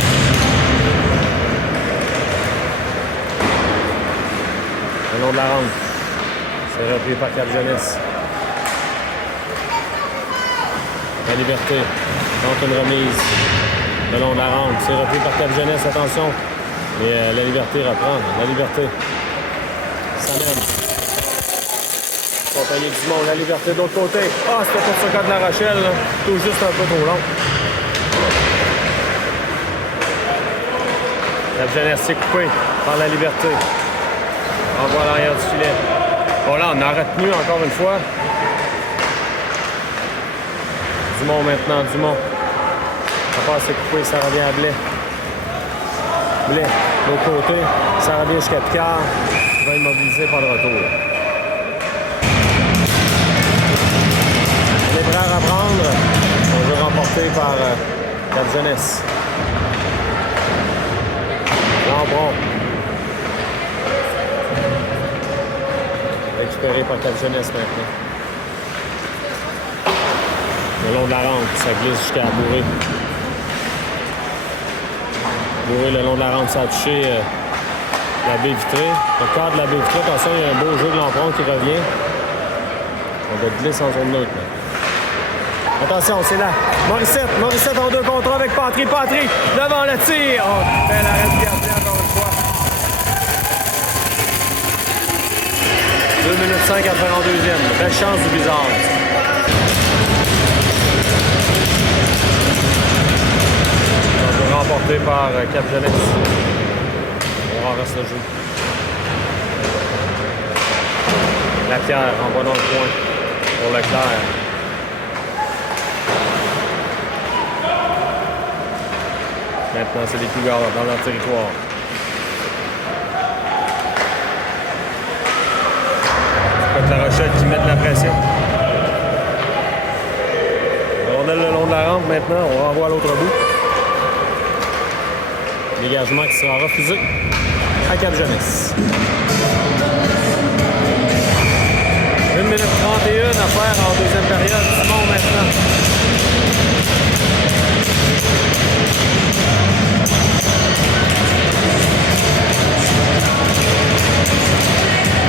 Le long de la rampe. C'est repris par Cap Jeunesse. La Liberté tente une remise. Le long de la rampe. C'est repris par Cap Jeunesse. Attention. Et la Liberté reprend. La Liberté. Ça mène. Compagnie du monde. La Liberté de l'autre côté. Ah, c'était pour ce cas de La Rochelle. Là. Tout juste un peu trop long. Cap Jeunesse s'est coupé par la Liberté. On voit l'arrière du filet. Bon là, on a retenu encore une fois. Dumont maintenant, Dumont. Ça passe, c'est coupé, ça revient à Blais. Blais, de l'autre côté, ça revient jusqu'à Picard. Il va immobiliser par le retour. On est prêt à reprendre. On veut remporter par Cap Jeunesse. Lambron. Récupéré par Cap Jeunesse maintenant. Le long de la rampe, ça glisse jusqu'à Bourré. Bourré, le long de la rampe, ça a touché la baie vitrée. Le cadre de la baie vitrée, attention, il y a un beau jeu de Lambron qui revient. On va glisser en zone neutre. Attention, c'est là. Morissette en 2 contre 1 avec Patry. Patry, devant le tir. Oh, bel arrêt de gardien encore une fois. 2 minutes 5 à faire en deuxième. Belle chance du Bizarre. Remporté par Cap Jeunesse. On renverse le jeu. Lapierre envoie dans le coin pour Leclerc. Maintenant, c'est les Cougars dans leur territoire. C'est la Rochelle qui met de la pression. On a le long de la rampe maintenant. On renvoie à l'autre bout. Dégagement qui sera refusé à Cap Jeunesse. 1 minute 31 à faire en deuxième période. Simon maintenant.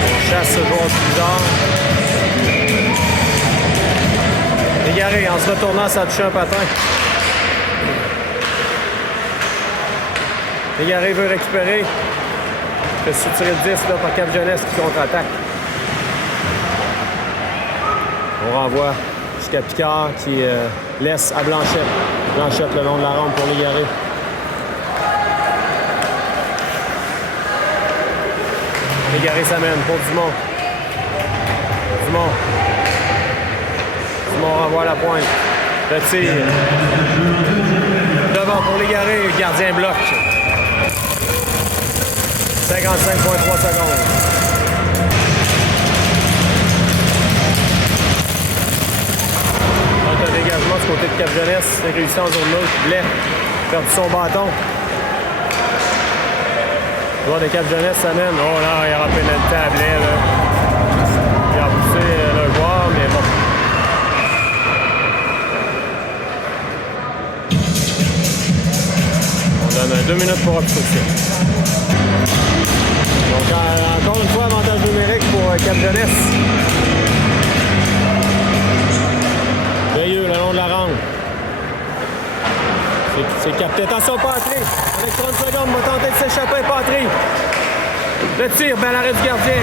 On chasse ce joueur bizarre. Égaré, en se retournant, ça a touché un patin. Égaré veut récupérer. Il fait soutirer le 10 là, par Cap Jeunesse qui contre-attaque. On renvoie jusqu'à Picard qui laisse à Blanchette. Blanchette le long de la rampe pour l'Égaré. Égaré s'amène pour Dumont. Dumont renvoie à la pointe. Le tir. Devant pour l'Égaré. Le gardien bloque. 55,3 secondes. Un dégagement du côté de Cap Jeunesse. Il réussit en zone neutre. Blais perdu son bâton. Le joueur de Cap Jeunesse s'amène. Oh là, il a rappelé le temps à Blais. Là. Il a poussé le joueur, mais bon. On donne 2 minutes pour obstruction. Donc, encore une fois, avantage numérique pour Cap Jeunesse. Veilleux, le long de la rampe. C'est capté. Attention, Patry. Avec 30 secondes, on va tenter de s'échapper, Patry. Le tir, bel arrêt du gardien.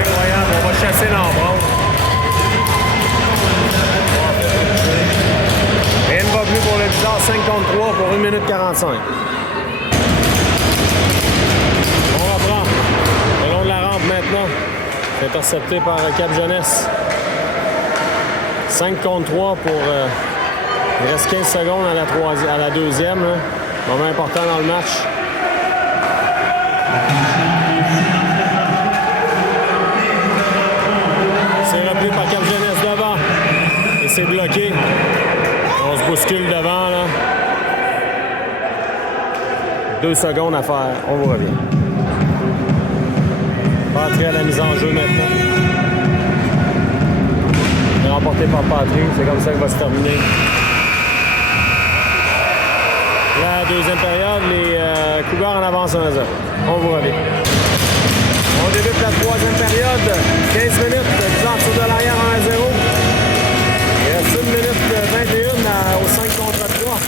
Incroyable, on va chasser Lambron. Rien ne va plus pour le Bizarre, 5 contre 3 pour 1 minute 45. On reprend. Le long de la rampe maintenant. C'est intercepté par Cap Jeunesse. 5 contre 3 pour... il reste 15 secondes à la deuxième. Là. Moment important dans le match. C'est repris par Cap Jeunesse devant. Et c'est bloqué. On se bouscule devant. Là. 2 secondes à faire. On vous revient. Patry à la mise en jeu maintenant. Remporté par Patry. C'est comme ça que va se terminer la deuxième période. Les Cougars en avance 1-0. On vous revient. On débute la troisième période. 15 minutes. Bizarre sur de l'arrière en 1-0. Il reste 1 minute 21 au 5 contre 3.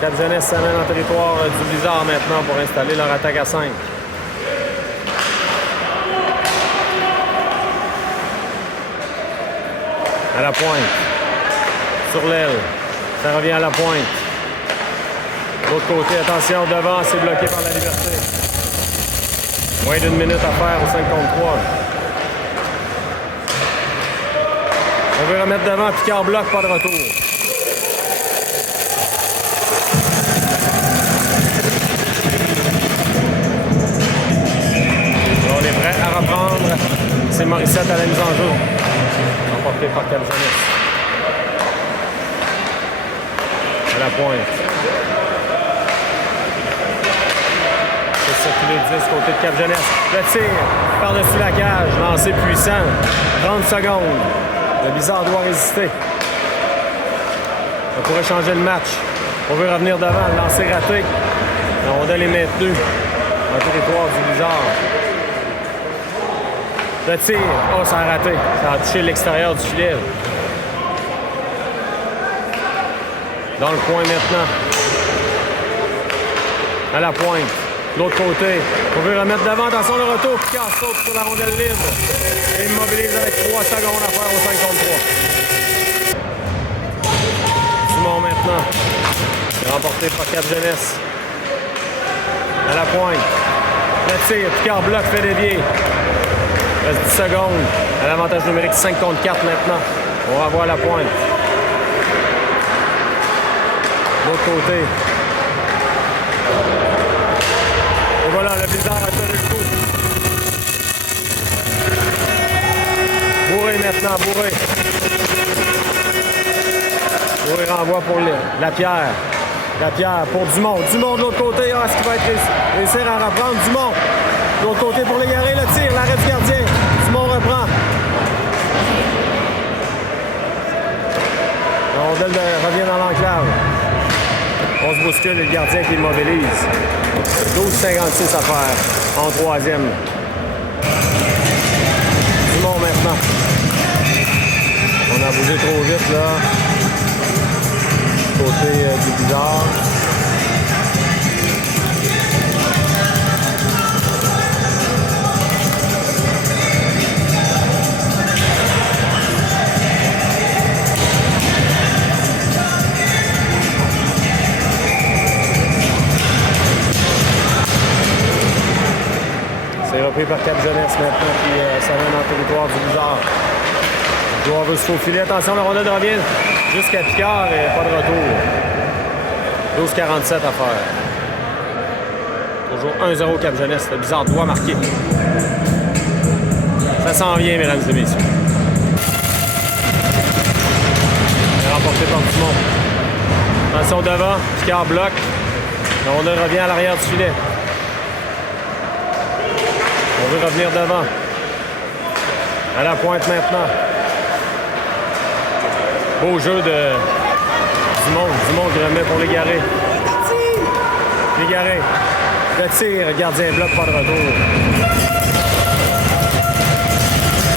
Cap Jeunesse s'amène en territoire du Blizzard maintenant pour installer leur attaque à 5. À la pointe. Sur l'aile. Ça revient à la pointe. L'autre côté, attention, devant, c'est bloqué par la Liberté. Moins d'une minute à faire au 5 contre 3. On veut remettre devant, Picard bloque, pas de retour. On est prêt à reprendre. C'est Morissette à la mise en jeu. Emporté par Cap-Jeunesse. À la pointe. C'est circulé 10 côté de Cap-Jeunesse. Le tir par-dessus la cage. Lancé puissant. 30 secondes. Le Bizarre doit résister. Ça pourrait changer le match. On veut revenir devant. Le lancer raté. La rondelle est maintenue. Dans le territoire du Bizarre. Le tir, oh, ça a raté. Ça a touché l'extérieur du filet. Dans le coin maintenant. À la pointe. De l'autre côté. On veut remettre devant. Attention, le retour. Picard saute sur la rondelle libre. Et immobilise avec 3 secondes à faire au 5 contre 3. Dumont maintenant. Remporté par Cap-Jeunesse. À la pointe. Le tir. Picard bloque, fait dévier. Il reste 10 secondes. À l'avantage numérique 5 contre 4 maintenant. On va voir la pointe. De l'autre côté. Et voilà, le Bizarre a tenu le coup. Bourré maintenant, Bourré. Bourré renvoie pour Lapierre. Lapierre pour Dumont. Dumont de l'autre côté. Ah, est-ce qu'il va réussir à reprendre? Dumont. De l'autre côté pour l'égarer, le tir, l'arrêt du gardien. Dumont reprend. La rondelle revient dans l'enclave. On se bouscule et le gardien qui immobilise. 12,56 à faire en troisième. Dumont maintenant. On a bougé trop vite là. Côté du Bizarre. C'est repris par Cap-Jeunesse maintenant qui s'amène dans le territoire du Bizarre. Le joueur veut se faufiler. Attention, la rondelle revient jusqu'à Picard et pas de retour. 12,47 à faire. Toujours 1-0 Cap-Jeunesse. Le Bizarre doit marquer. Ça s'en vient, mesdames et messieurs. C'est remporté par Dumont. Attention devant. Picard bloque. La rondelle revient à l'arrière du filet. On veut revenir devant. À la pointe maintenant. Beau jeu de Dumont. Dumont qui remet pour l'égarer. L'égarer. Le tir, le gardien bloque, pas de retour.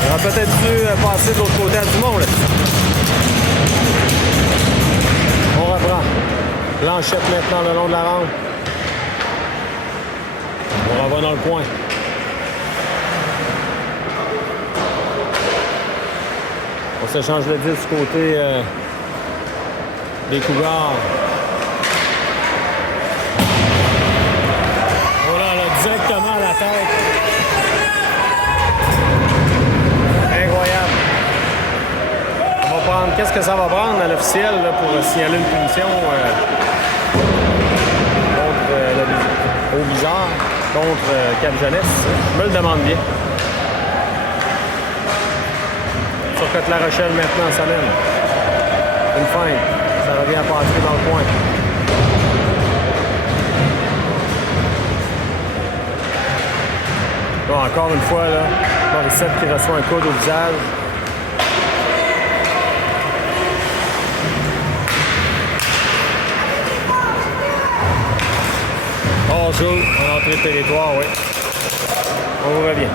On aurait peut-être dû passer de l'autre côté à Dumont. Là. On reprend. Blanchette maintenant le long de la rampe. On renvoie dans le coin. On s'échange le 10 du côté des Cougars. Voilà, là, directement à la tête. Incroyable. On va prendre. Qu'est-ce que ça va prendre à l'officiel pour signaler une punition contre au Bizarre, contre Cap-Jeunesse? Je me le demande bien. Sur Côte-La Rochelle maintenant, ça mène. Une fin. Ça revient à passer dans le coin. Bon, encore une fois, là, Morissette qui reçoit un coude au visage. Hors-jeu, en entrée de territoire, oui. On vous revient.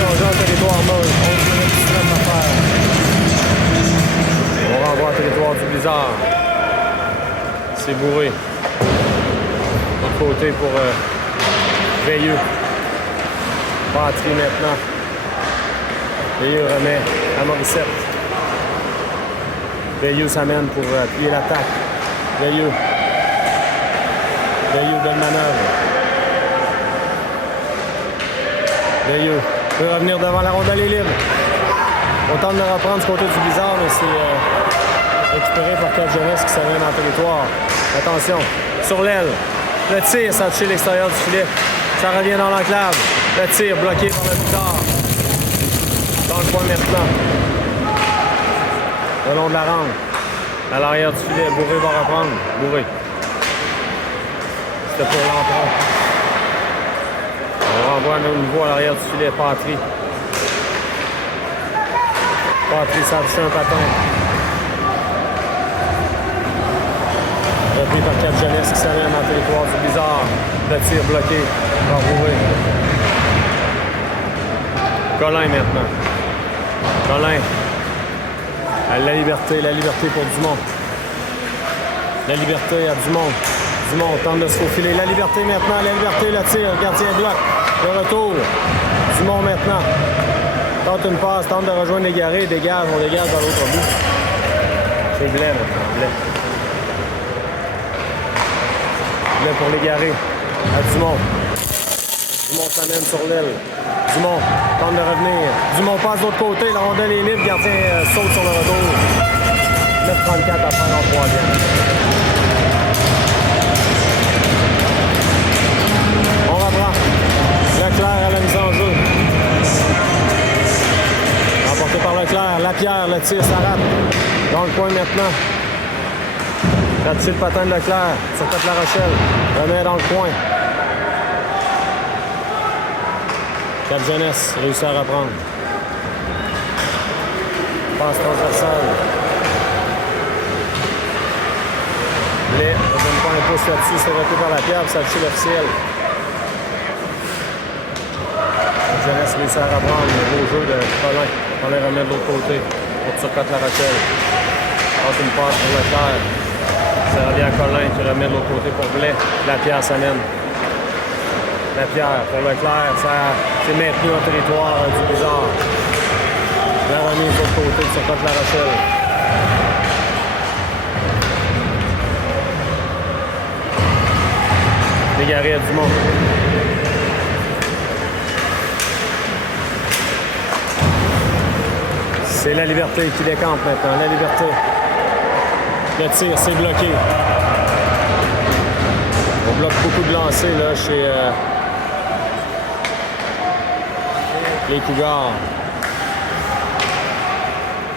Hors-jeu en territoire moche, 11 minutes 19 à faire. On renvoie au territoire du Bizarre. C'est bourré. De l'autre côté pour Veilleux. Patrie maintenant. Veilleux remet à Morissette. Veilleux s'amène pour appuyer l'attaque. Veilleux. Veilleux, belle manœuvre. Veilleux. Peut revenir devant la rondelle est libre. On tente de reprendre ce côté du bizarre, mais c'est récupéré par Cap Jeunesse qui s'amène dans le territoire. Attention. Sur l'aile. Le tir, ça a touché l'extérieur du filet. Ça revient dans l'enclave. Le tir bloqué par le bizarre. Dans le coin maintenant. Le long de la rampe. À l'arrière du filet, Bourré va reprendre. Bourré. C'était pour l'emprunt. On renvoie à nouveau à l'arrière du filet. Patry. Patry, ça a touché un patin. Repris par Cap Jeunesse qui s'amène dans le territoire du bizarre. Le tir bloqué par Bourré. Collin maintenant. Collin. La liberté pour Dumont. La liberté à Dumont. Dumont tente de se faufiler. La liberté maintenant, la liberté, le tir, le gardien bloque. Le retour. Dumont maintenant. Tente une passe, tente de rejoindre Légaré, dégage, on dégage dans l'autre bout. C'est Blais maintenant, Blais. Blais pour Légaré. À Dumont. Dumont s'amène sur l'aile. Dumont tente de revenir. Dumont passe de l'autre côté. La rondelle est libre. Gardien saute sur le retour. 9,34 à faire en troisième. On reprend. Leclerc à la mise en jeu. Emporté par Leclerc. Lapierre, le tir, ça rate. Dans le coin maintenant. Raté le patin de Leclerc. Sur La Rochelle. Remet dans le coin. Cap Jeunesse réussit à reprendre. Passe transversale. Blais ne donne pas un pouce là-dessus, c'est repris par la pierre, puis ça a touché l'officiel. Cap Jeunesse réussit à reprendre le beau jeu de Collin. On les remet de l'autre côté pour Turcotte La Rochelle. Passe une passe pour Leclerc. Ça revient à Collin qui remet de l'autre côté pour Blais. La pierre s'amène. La pierre pour Leclerc, ça s'est maintenu au territoire du bizarre. La remise de l'autre côté de Turcotte La Rochelle. Légaré à Dumont. C'est la liberté qui décampe maintenant. La liberté. Le tir, c'est bloqué. On bloque beaucoup de lancers là, chez les Cougars.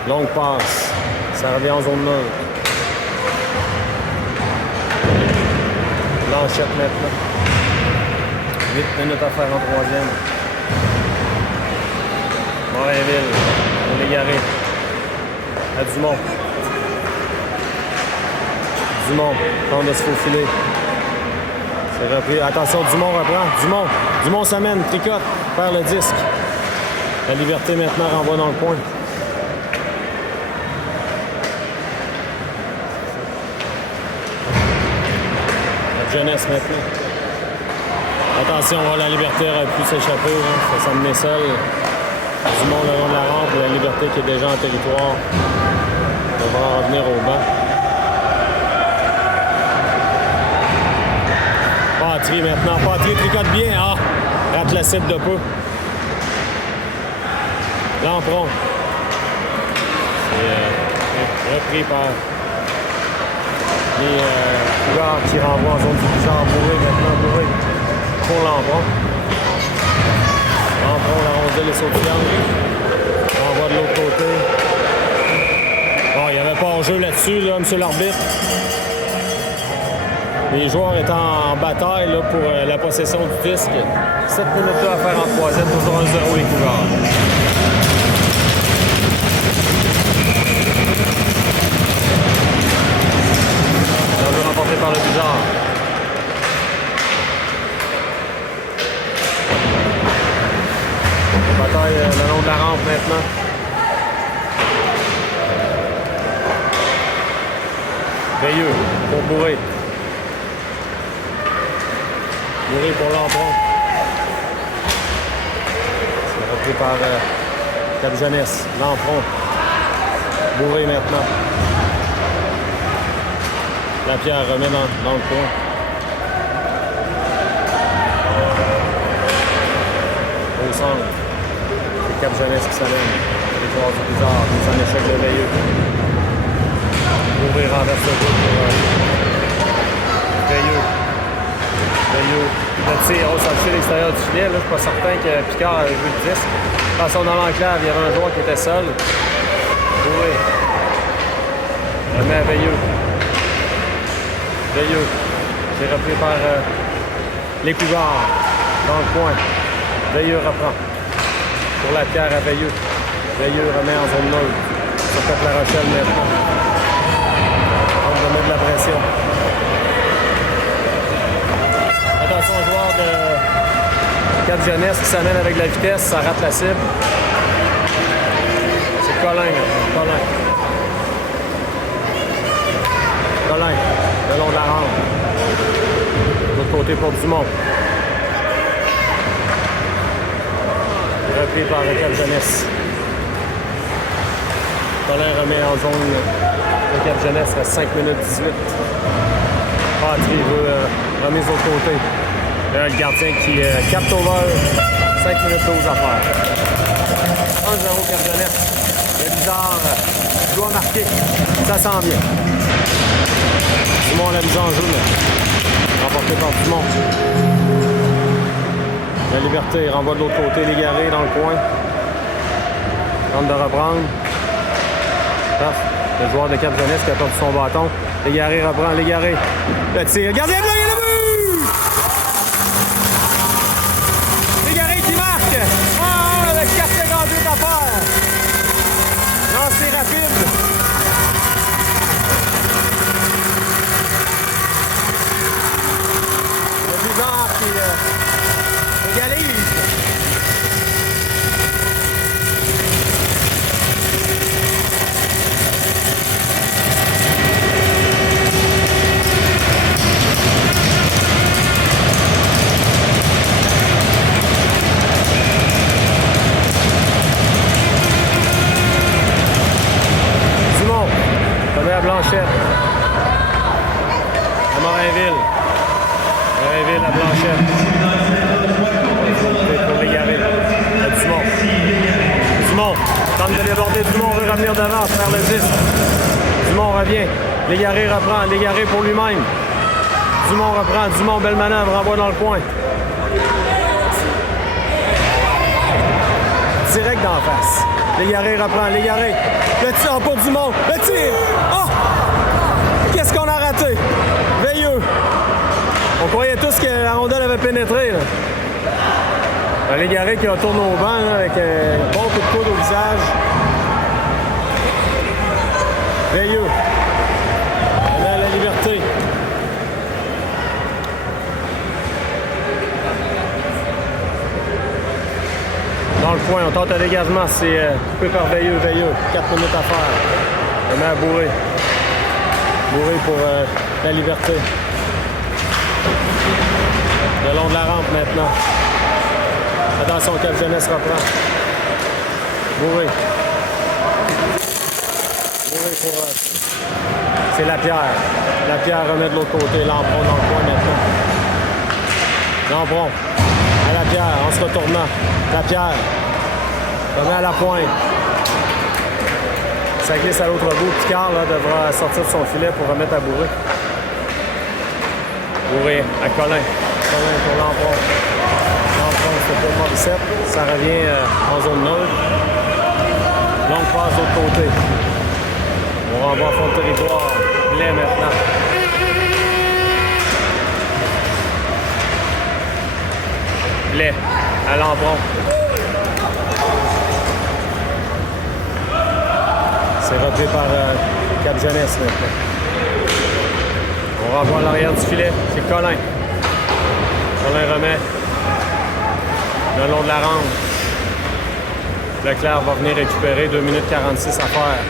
Longue passe. Ça revient en zone neutre. Blanchette maintenant. 8 minutes à faire en troisième. Morinville. Pour Légaré. À Dumont. Dumont tente de se faufiler. C'est repris. Attention, Dumont reprend. Dumont s'amène, tricote, perd le disque. La liberté maintenant renvoie dans le coin. La jeunesse maintenant. Attention, la liberté aurait pu s'échapper. Hein. Ça s'amener seul. Dumont le long de la rampe. La liberté qui est déjà en territoire. Devra revenir au banc. Patry maintenant. Patry tricote bien. Ah! Rate la cible de peu. Lampron. C'est repris par les Cougars qui renvoient en zone du bizarre. Bourré maintenant. Bourré pour Lampron. Lampron, la rondelle est sautillante. Renvoie de l'autre côté. Bon, il n'y avait pas hors-jeu là-dessus, là, monsieur l'arbitre. Les joueurs étant en bataille là, pour la possession du disque. 7 minutes à faire en troisième, toujours 1-0 les Cougars. L'enjeu remporté par le bizarre. Bataille le long de la rampe maintenant. Veilleux pour Bourré. Bourré pour Lampron. C'est repris par Cap Jeunesse. Lampron. Bourré maintenant. Lapierre remet dans le coin. Au centre. C'est Cap-Jeunesse qui s'amène. Les joueurs du Bizarre, mise en échec de Veilleux. Ouvrir renverse le jeu pour Veilleux. Veilleux. Le tir, on s'en à l'extérieur du filet. Là, je ne suis pas certain que Picard avait vu le 10. Passons dans l'enclave, il y avait un joueur qui était seul. Oui. Remet à Veilleux. Veilleux. C'est repris par les Cougars. Dans le coin. Veilleux reprend. Pour la pierre à Veilleux. Veilleux remet en zone neutre. Ça fait La Rochelle maintenant. On remet de la pression. Attention aux joueurs de Cap-Jeunesse qui s'amène avec la vitesse. Ça rate la cible. C'est Colin. Colin, le long de la rampe. De l'autre côté pour Dumont. Repris par Cap-Jeunesse. Colin remet en zone de Cap-Jeunesse à 5 minutes 18. Patry veut remise de l'autre côté. Là, le gardien qui capte au vol. 5 minutes 12 à faire. 1-0 Cap-Jeunesse. Le Bizarre doit marquer. Ça sent bien. Dumont a la mise en jeu. Remporté par Dumont. La Liberté renvoie de l'autre côté. Légaré dans le coin. Tente de reprendre. Le joueur de Cap-Jeunesse qui a perdu son bâton. Légaré reprend. Légaré. Le tir. Gardien de but! Il y a le but! Légaré qui marque. Ah, le 4,58 à faire. Lancé rapide. Le Bizarre qui égalise. Blanchette. À Morinville. Morinville à Blanchette. Pour Légaré. À Dumont. Dumont. Tente de déborder. Dumont veut revenir devant, faire le 10. Dumont revient. Légaré reprend. Légaré pour lui-même. Dumont reprend. Dumont, belle manœuvre. Renvoie dans le coin. Direct d'en face. Légaré reprend. Légaré. Le tir pour Dumont. Le tir. Oh! Qu'est-ce qu'on a raté? Veilleux. On croyait tous que la rondelle avait pénétré. Légaré qui retourne au banc là, avec un bon coup de coude au visage. Veilleux. On a la Liberté. Dans le coin, on tente un dégagement. C'est coupé par Veilleux. 4 minutes à faire. On met à Bourré. Bourré pour la Liberté. Le long de la rampe maintenant. Attention, Cap-Jeunesse reprend. Bourré. Bourré pour... c'est Lapierre. Lapierre remet de l'autre côté. Lampron dans le coin maintenant. Lampron. À Lapierre, en se retournant. Lapierre. Remet à la pointe. Ça glisse à l'autre bout. Picard là, devra sortir de son filet pour remettre à Bourré. Bourré à Colin. Colin pour Lampron. Lampron, c'est pour Morissette. Ça revient en zone neutre. Longue passe de l'autre côté. On renvoie à fond de territoire. Blais maintenant. Blais à Lampron. C'est repris par Cap-Jeunesse maintenant. On renvoie à l'arrière du filet. C'est Colin. Colin remet. Le long de la rampe. Leclerc va venir récupérer. 2 minutes 46 à faire.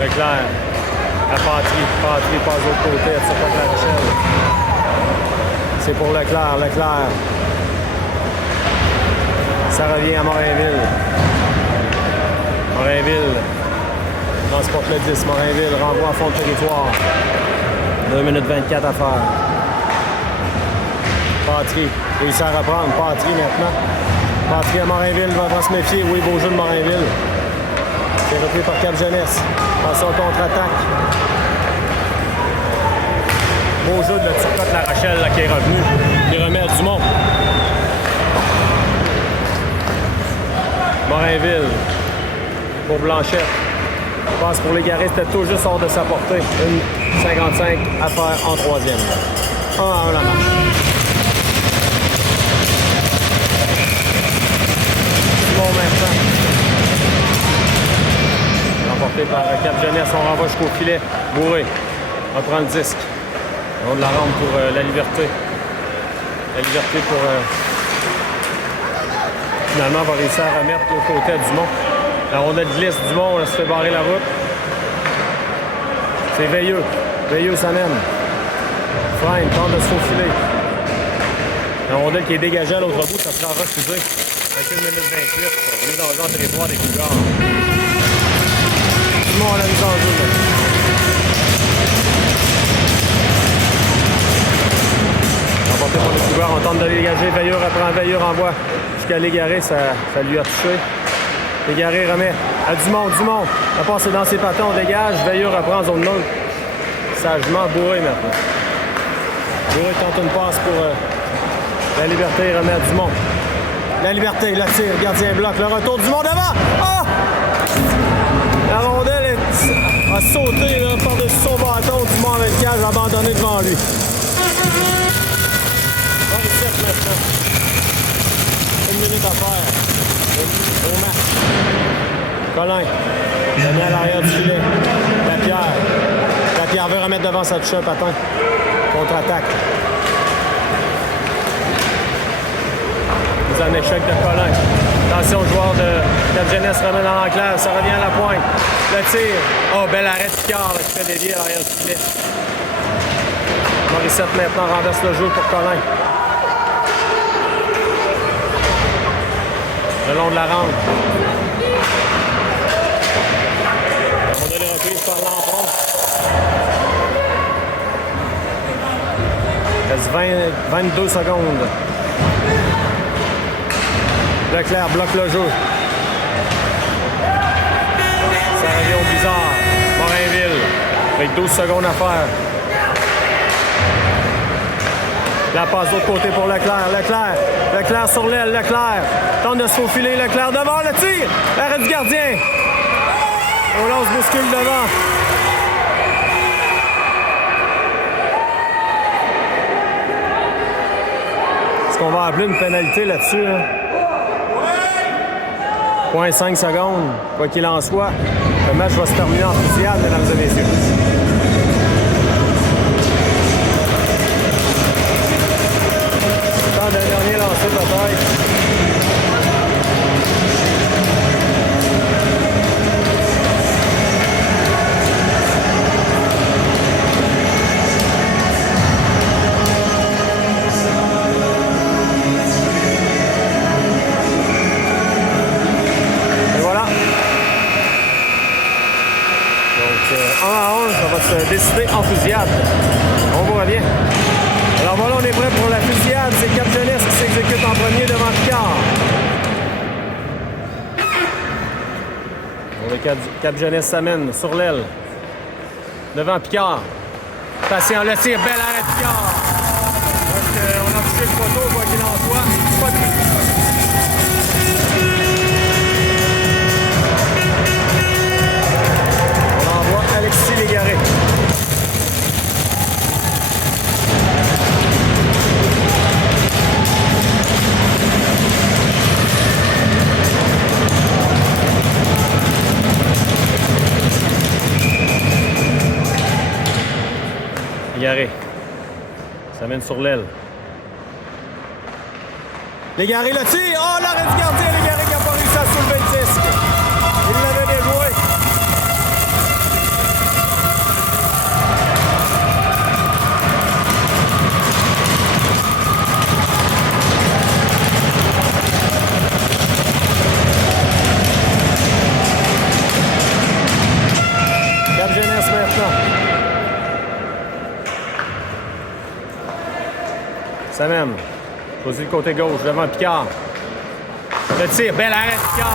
Leclerc à Patry. Patry passe de l'autre côté. Elle se fait La Rochelle. C'est pour Leclerc. Leclerc. Ça revient à Morinville. Morinville. Transporte le 10, Morainville, renvoie en fond de territoire. 2 minutes 24 à faire. Patry, réussit à reprendre. Patry maintenant. Patry à Morainville, va se méfier. Oui, beau jeu de Morainville. C'est repris par Cap-Jeunesse. Attention au contre-attaque. Beau jeu de Turcotte La Rochelle là, qui est revenu. Qui remet à Dumont. Morainville. Pour Blanchette. Passe pour l'Égaré, c'était tout juste hors de sa portée. 1,55 à faire en troisième. 1 à 1 la marche. Bon maintenant. Remporté par Cap-Jeunesse, on renvoie jusqu'au filet. Bourré reprend le disque. On de la rampe pour la liberté. La liberté pour... finalement, on va réussir à remettre de l'autre côté à Dumont. La rondelle glisse, Dumont, on se fait barrer la route. C'est Veilleux. Veilleux s'amène. Freine, tente de se faufiler. La rondelle qui est dégagée à l'autre bout, ça sera refusé. Avec 1 minute 28. On est dans le territoire des Cougars. Dumont a la mise en jeu. Remporté par les Cougars, on tente de dégager. Veilleux reprend, Veilleux renvoie jusqu'à l'Égaré, ça lui a touché. L'Égaré remet à Dumont. Dumont, la passe est dans ses patins, on dégage. Veilleux reprend zone neutre. Sagement, Bourré maintenant. Bourré tente une passe pour la liberté, remet à Dumont. La liberté, le tir, gardien bloc, le retour, Dumont devant! Ah! La rondelle a sauté là, par-dessus son bâton, Dumont avec le cage abandonné devant lui. 27 maintenant. 1 minute à faire. Au match. Colin. Donné à l'arrière du filet. Lapierre veut remettre devant sa touche un patin. Contre-attaque. Mise en échec de Colin. Attention, le joueur de Cap-Jeunesse remet dans l'enclave. Ça revient à la pointe. Le tir. Oh, bel arrêt de Picard qui fait dévier à l'arrière du filet. Morissette maintenant renverse le jeu pour Colin. Le long de la rampe. On a les reprises par Lampron. Il reste 22 secondes. Leclerc bloque le jeu. Ça revient au bizarre. Morainville avec 12 secondes à faire. La passe de l'autre côté pour Leclerc. Leclerc sur l'aile. Leclerc tente de se faufiler. Leclerc devant le tir. L'arrêt du gardien. On lance bouscule devant. Est-ce qu'on va appeler une pénalité là-dessus? Hein? 0.5 secondes. Quoi qu'il en soit, le match va se terminer en fusillade, mesdames et messieurs. D'un dernier lancer peut-être. Et voilà. Donc 1 à 1, ça va se décider en fusillade. On vous revient. Alors voilà, on est prêt pour la fusillade. C'est Cap-Jeunesse qui s'exécute en premier devant Picard. Le Cap-Jeunesse s'amène sur l'aile. Devant Picard. Patient, le tir, bel arrêt de Picard. Donc, on a touché le poteau, quoi qu'il en soit. Pas de but. On envoie Alexis Légaré. Légaré. Ça mène sur l'aile. Légaré le tir. Oh, l'arrêt du gardien. Légaré qui n'a pas réussi à soulever le disque. Il l'avait déjoué. Semaine. Choisis le côté gauche, devant Picard. Le tir, bel arrêt, Picard.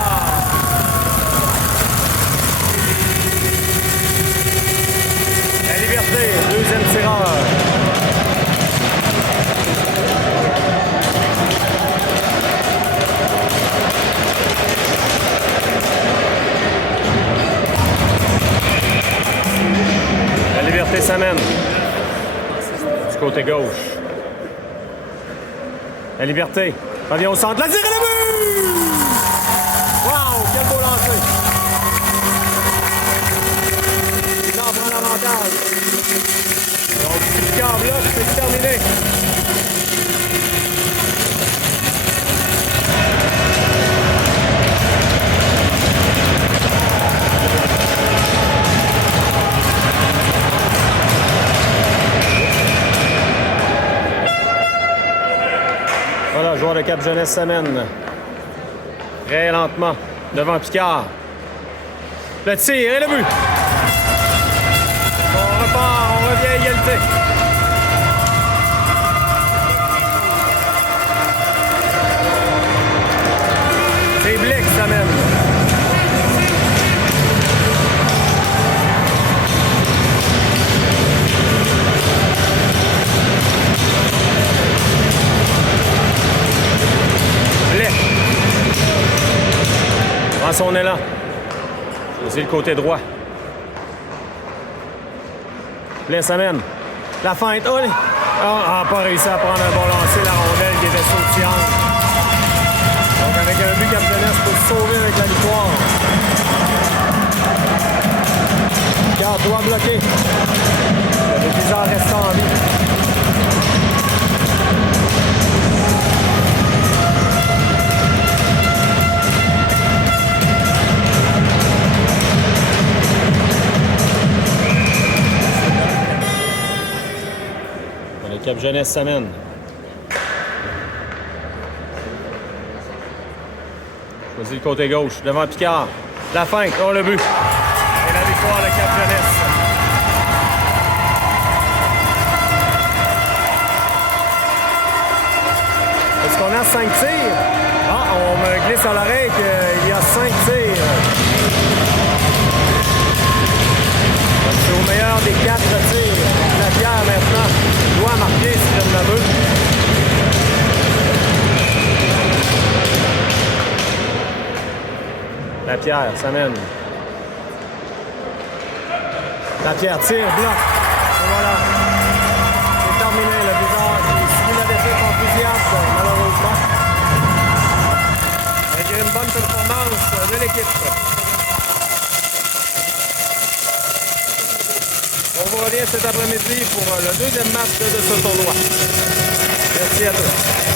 La Liberté, deuxième tireur. La Liberté s'amène. Du côté gauche. La Liberté. Revient au centre. La tire et le but! Wow! Quel beau lancer! Il en prend l'avantage. Donc, si le câble là, c'est terminé. Voilà, joueur de Cap Jeunesse s'amène. Très lentement. Devant Picard. Le tir et le but. On repart, on revient à égalité. C'est Blais qui s'amène. Prend son élan. C'est le côté droit. Blais s'amène. La feinte. Oh, pas réussi à prendre un bon lancer. La rondelle qui était sautillante. Donc avec un but Cap Jeunesse pour se sauver avec la victoire. Car doit bloquer. Le bizarre restant en vie. Le Cap Jeunesse s'amène. Choisis le côté gauche, devant Picard. La feinte, oh le but. Et la victoire de Cap Jeunesse. Est-ce qu'on a 5 tirs? Ah, on me glisse à l'oreille qu'il y a 5 tirs. C'est au meilleur des 4 tirs. Lapierre maintenant doit marquer si je ne l'abuse. Lapierre s'amène. Lapierre tire, bloc. Et voilà. C'est terminé le bizarre qui subit la défaite enthousiaste, malheureusement. Avec une bonne performance de l'équipe. On vous revient cet après-midi pour le deuxième match de ce tournoi. Merci à tous.